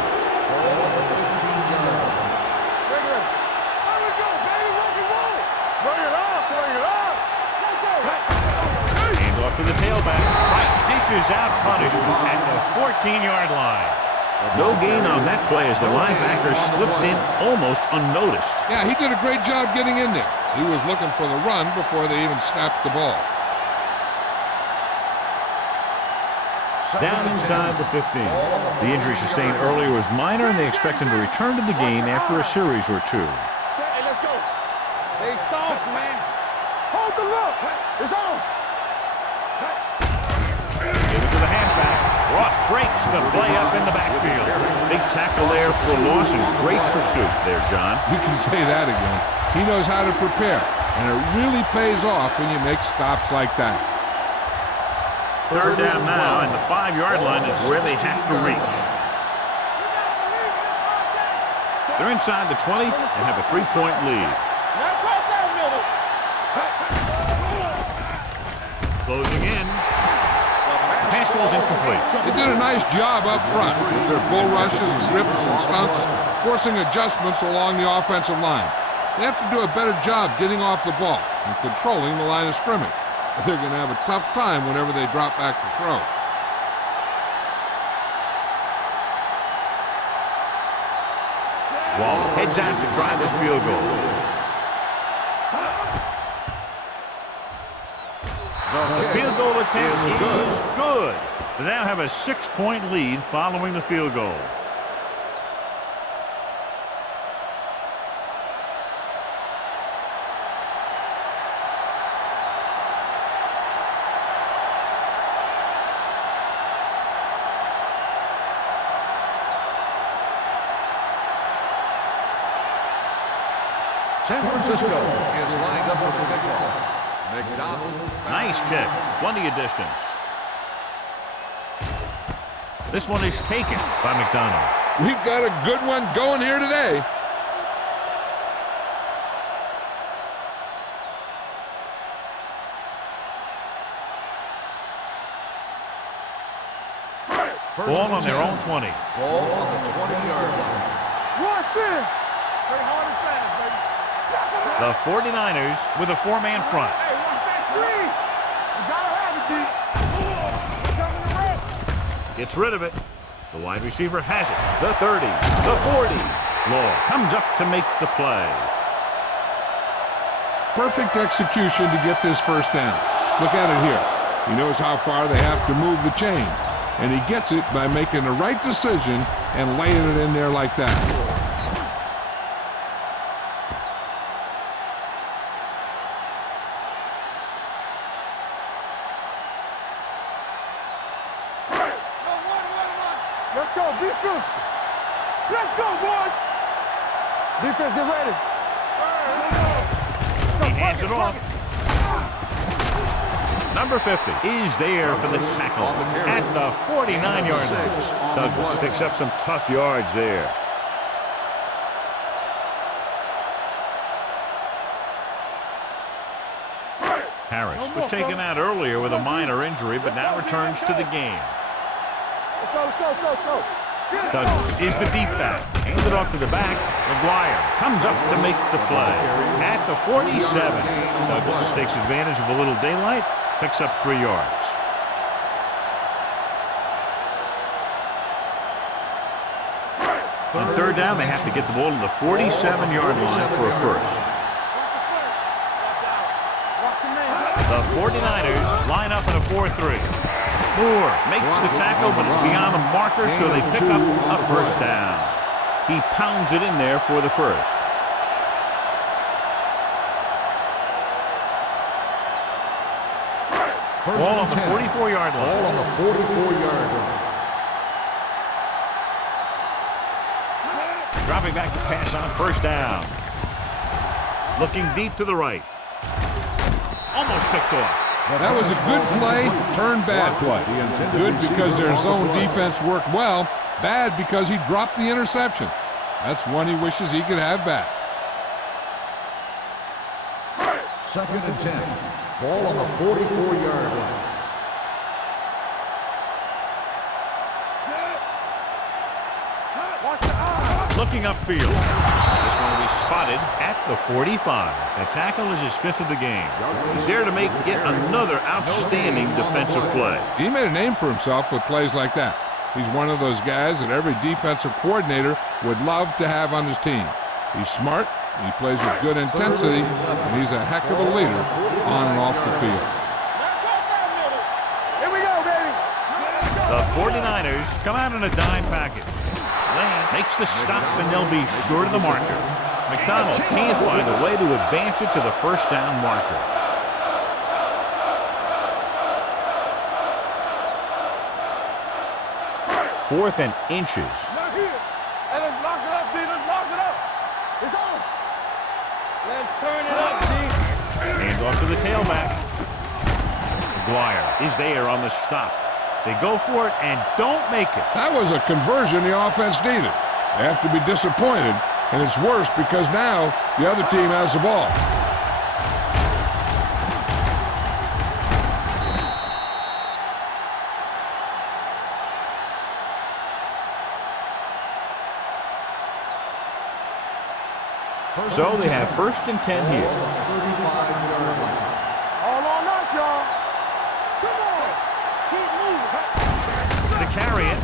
Hand off to the tailback. Right, dishes out punishment at the 14-yard line. No gain on that play as the linebacker slipped in almost unnoticed. Yeah, he did a great job getting in there. He was looking for the run before they even snapped the ball. Down inside the 15. The injury sustained earlier was minor, and they expect him to return to the game after a series or two. Hey, let's go. Stay soft, man. Hold the look. It's on. Give it to the halfback. Ross breaks the play up in the backfield. Big tackle there for loss and great pursuit there, John. You can say that again. He knows how to prepare, and it really pays off when you make stops like that. 3rd down now, and the 5-yard line is where they have to reach. They're inside the 20 and have a 3-point lead. Closing in. Pass was incomplete. They did a nice job up front with their bull rushes and rips and stunts, forcing adjustments along the offensive line. They have to do a better job getting off the ball and controlling the line of scrimmage. They're going to have a tough time whenever they drop back to throw. Wall heads out to try this field goal. The field goal attempt is good. They now have a 6-point lead following the field goal. San Francisco is lined up for the kickoff. McDonald. Nice kick. Plenty of distance. This one is taken by McDonald. We've got a good one going here today. Ball on their own 20. Ball on the 20-yard line. Rush in. Play hard and fast, baby. The 49ers with a 4-man front. Hey, watch that screen. You gotta have it, D. Coming to rest. Gets rid of it. The wide receiver has it. The 30, the 40. Law comes up to make the play. Perfect execution to get this first down. Look at it here. He knows how far they have to move the chain, and he gets it by making the right decision and laying it in there like that. Let's go, defense. Let's go, boys. Defense, get ready. He hands it off. Number 50 is there for the tackle at the 49-yard line. Douglas picks up some tough yards there. Harris was taken out earlier with a minor injury, but now returns to the game. Let's go, let's go, let's go, let's go. Douglas is the deep back. Hands it off to the back. McGuire comes up to make the play. At the 47, Douglas takes advantage of a little daylight, picks up 3 yards. On 3rd down, they have to get the ball to the 47-yard line for a first. The 49ers line up in a 4-3. Moore makes the tackle, but it's beyond the marker, so they pick up a first down. He pounds it in there for the first. Ball on the 44-yard line. Ball on the 44-yard line. Dropping back to pass on first down. Looking deep to the right. Almost picked off. That was a good play, turned bad play. Good because their zone defense worked well. Bad because he dropped the interception. That's one he wishes he could have back. 2nd and 10. Ball on the 44-yard line. Looking upfield. This one will be spotted at the 45. The tackle is his 5th of the game. He's there to make yet another outstanding defensive play. He made a name for himself with plays like that. He's one of those guys that every defensive coordinator would love to have on his team. He's smart, he plays with good intensity, and he's a heck of a leader on and off the field. Here we go, baby. The 49ers come out in a dime package. Lane makes the stop, and they'll be short of the marker. McDonald can't find a way to advance it to the first down marker. Fourth and inches. Not here. Hey, let's lock it up, D. Let's lock it up. It's on. Let's turn it up, D. Hand off to the tailback. Dwyer is there on the stop. They go for it and don't make it. That was a conversion the offense needed. They have to be disappointed, and it's worse because now the other team has the ball. So they have 1st and 10 here. All on us, y'all. Come on. Keep moving. To carry it.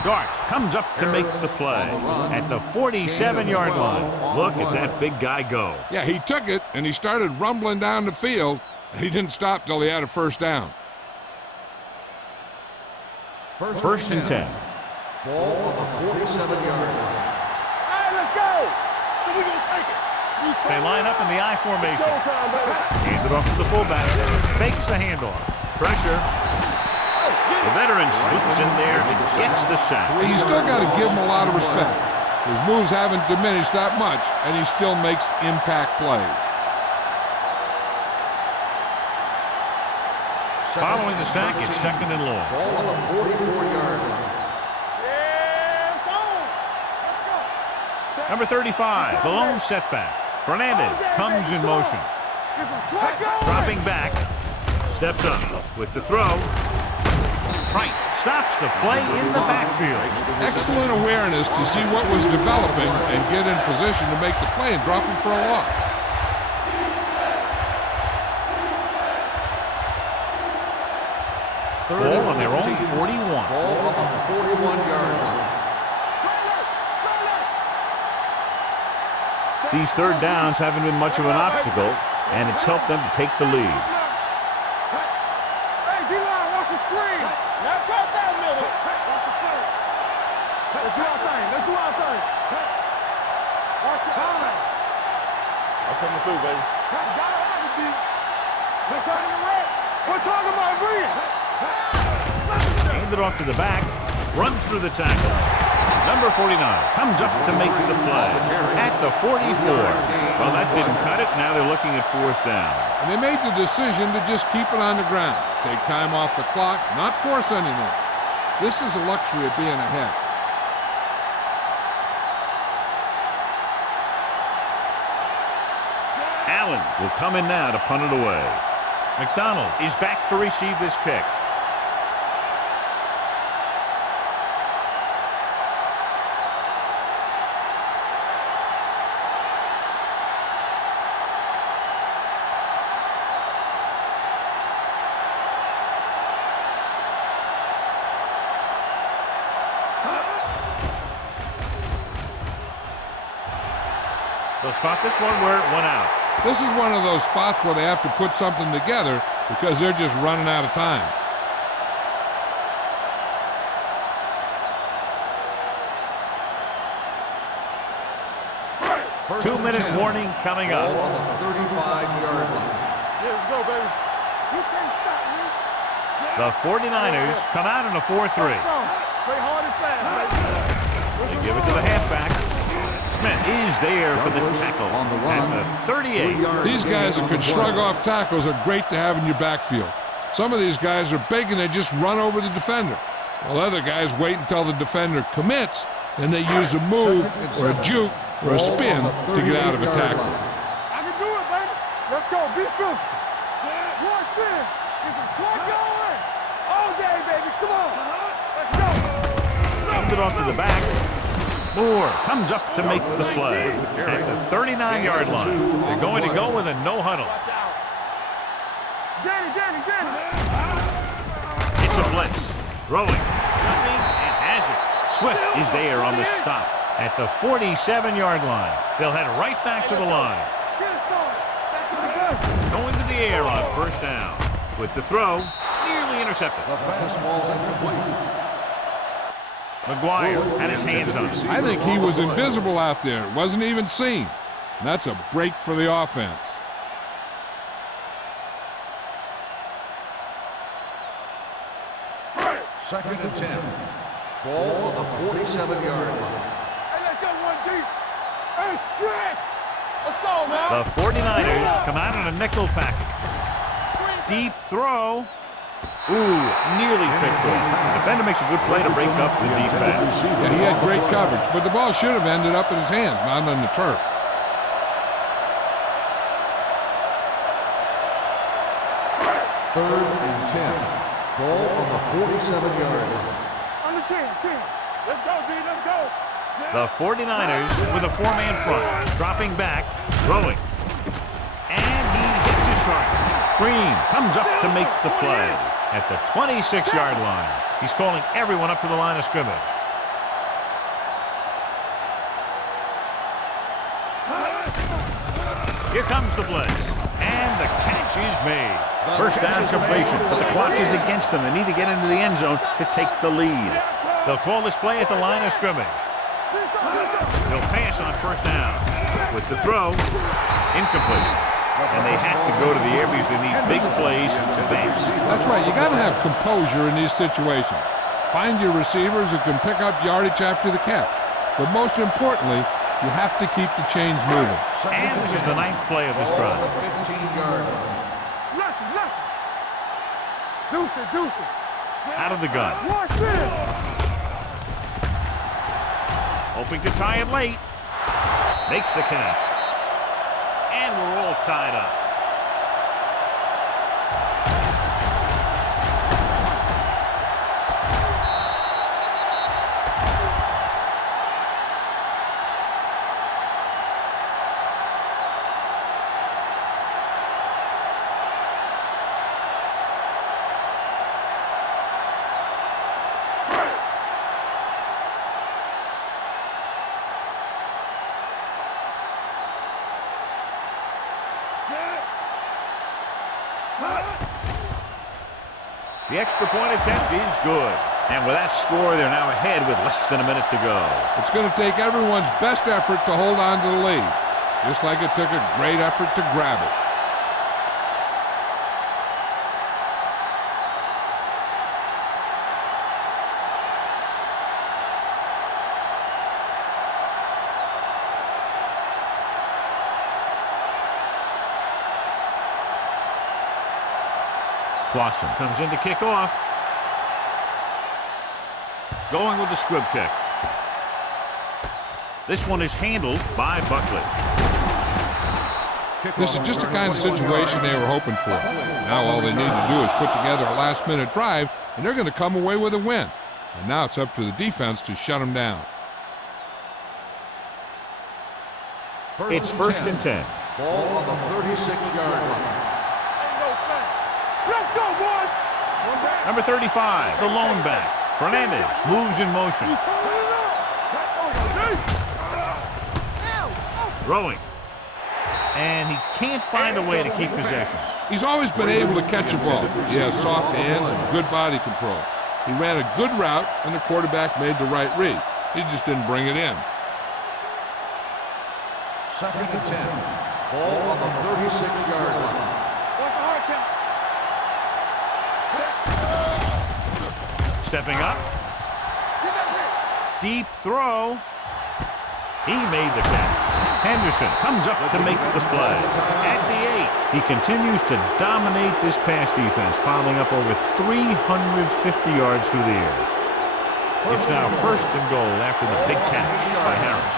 Starks comes up to make the play at the 47-yard line. Look at that big guy go. Yeah, he took it, and he started rumbling down the field, and he didn't stop till he had a first down. 1st and 10. Ball on the 47-yard line. Hey, let's go. So we gonna take it. They line up in the I formation. Showtime, baby. Hand it off to the fullback. Fakes the handoff. Pressure. The veteran slips in there and gets the sack. You still got to give him a lot of respect. His moves haven't diminished that much, and he still makes impact plays. Following the sack, it's 2nd and long. Ball on the 44-yard line. Yeah, it's on. Let's go. Number 35, the lone setback. Fernandez comes in motion. Get some slack on. Dropping back. Steps up with the throw. Price stops the play in the backfield. Excellent awareness to see what was developing and get in position to make the play and drop him for a loss. Ball on their own 41. Ball on the 41-yard line. These 3rd downs haven't been much of an obstacle, and it's helped them to take the lead. Hey, D-line, watch the screen. Now cross that middle. Watch the play. Let's do our thing. Let's do our thing. Watch your eyes. I'm coming through, baby. You got it on the beat. We're turning red. We're talking about green. Hand it off to the back. Runs through the tackle. Number 49 comes up to make the play at the 44. Well, that didn't cut it. Now they're looking at 4th down. And they made the decision to just keep it on the ground. Take time off the clock, not force anything. This is a luxury of being ahead. Allen will come in now to punt it away. McDonald is back to receive this kick. They'll spot this one where it went out. This is one of those spots where they have to put something together because they're just running out of time. Two-minute warning coming up. Ball on the 35-yard line. Yeah, let's go, baby. The 49ers come out in a 4-3. Play hard and fast, They give it to the halfback. Smith is there for the tackle at the 38. These guys that can shrug off tackles are great to have in your backfield. Some of these guys are big and they just run over the defender. While other guys wait until the defender commits, and they use a move or a juke or a spin to get out of a tackle. I can do it, baby. Let's go. Be physical. Watch in. Get some swag going. All day, baby. Come on. Let's go. Comes it off to the back. Moore comes up to make the play at the 39-yard line. They're going to go with a no huddle. Danny. It's a blitz. Throwing, jumping, and has it. Swift is there on the stop at the 47-yard line. They'll head right back to the line. Going to the air on first down. With the throw, nearly intercepted. The pass ball's incomplete. McGuire had his hands on it. I think he was invisible out there. Wasn't even seen. And that's a break for the offense. Second and 10. Ball on the 47-yard line. Hey, let's go one deep. Hey, stretch. Let's go, man. The 49ers come out in a nickel package. Deep throw. Ooh, nearly picked off. The defender makes a good play to break up the deep pass. Yeah, he had great coverage, but the ball should have ended up in his hands, not on the turf. Third and 10. Ball on the 47-yard line. On the 10. Let's go, D. Let's go. The 49ers with a four-man front, dropping back, throwing. And he hits his target. Green comes up to make the play at the 26-yard line. He's calling everyone up to the line of scrimmage. Here comes the blitz. And the catch is made. First down completion, but the clock is against them. They need to get into the end zone to take the lead. They'll call this play at the line of scrimmage. They'll pass on first down. With the throw, incomplete. And they have to go to the air because they need big plays fast. That's right. You got to have composure in these situations. Find your receivers who can pick up yardage after the catch. But most importantly, you have to keep the chains moving. And this is the ninth play of this drive. 15-yard line. Deuce it. Out of the gun. Watch this. Hoping to tie it late. Makes the connection. And we're all tied up. The extra point attempt is good. And with that score, they're now ahead with less than a minute to go. It's going to take everyone's best effort to hold on to the lead, just like it took a great effort to grab it. Clausen comes in to kick off. Going with the squib kick. This one is handled by Buckley. This is just the kind of situation they were hoping for. Now all they need to do is put together a last-minute drive, and they're going to come away with a win. And now it's up to the defense to shut them down. It's first and 10. Ball on the 36-yard line. Let's go, boys. Number 35, the lone back. Fernandez moves in motion. Throwing. And he can't find a way to keep possession. He's always been able to catch a ball. He has soft hands and good body control. He ran a good route, and the quarterback made the right read. He just didn't bring it in. Second and 10. Ball on the 36-yard line. Stepping up. Deep throw. He made the catch. Henderson comes up to make the play. At the 8, he continues to dominate this pass defense, piling up over 350 yards through the air. It's now 1st and goal after the big catch by Harris.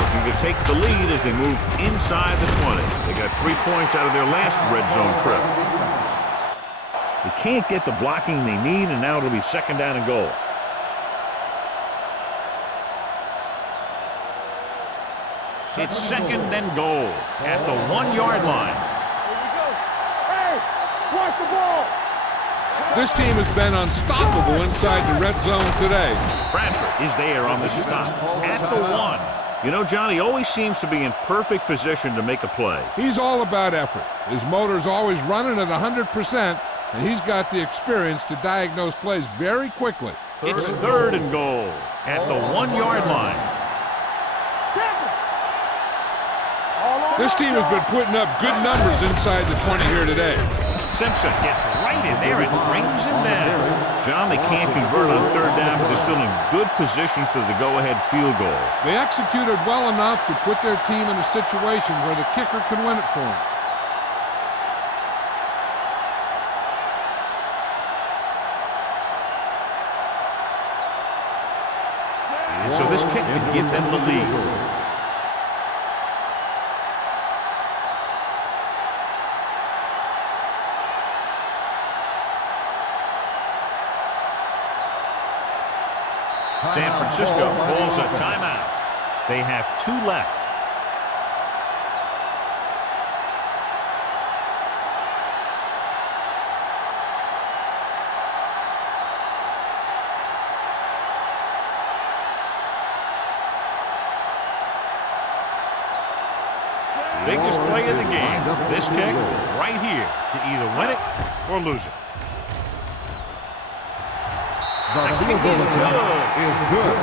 Looking to take the lead as they move inside the 20. They got 3 points out of their last red zone trip. They can't get the blocking they need, and now it'll be 2nd down and goal. It's 2nd and goal at the 1-yard line. Hey, watch the ball. This team has been unstoppable inside the red zone today. Bradford is there on the stop at the 1. You know, John, he always seems to be in perfect position to make a play. He's all about effort. His motor's always running at 100%, and he's got the experience to diagnose plays very quickly. It's 3rd and goal at the 1-yard line. This team has been putting up good numbers inside the 20 here today. Simpson gets right in there and brings him down. John, they can't convert on 3rd down, but they're still in good position for the go-ahead field goal. They executed well enough to put their team in a situation where the kicker can win it for them. And so this kick could give them the lead. San Francisco calls a timeout. They have 2 left. Biggest play of the game. This kick right here to either win it or lose it. The field goal attempt is good.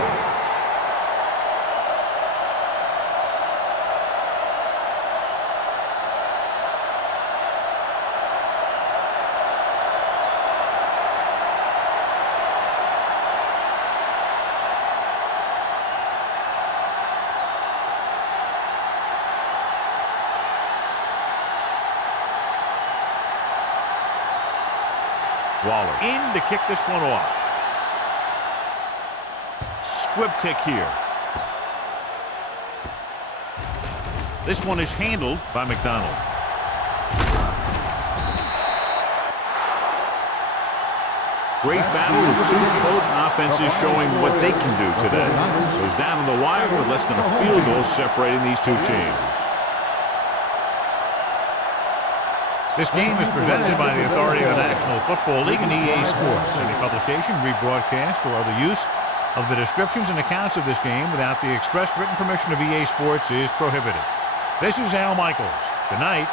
Waller in to kick this one off. Squib kick here. This one is handled by McDonald. Great battle with 2 potent offenses showing what they can do today. Goes down to the wire with less than a field goal separating these 2 teams. This game is presented by the authority of the National Football League and EA Sports. Any publication, rebroadcast, or other use of the descriptions and accounts of this game without the expressed written permission of EA Sports is prohibited. This is Al Michaels. Good night.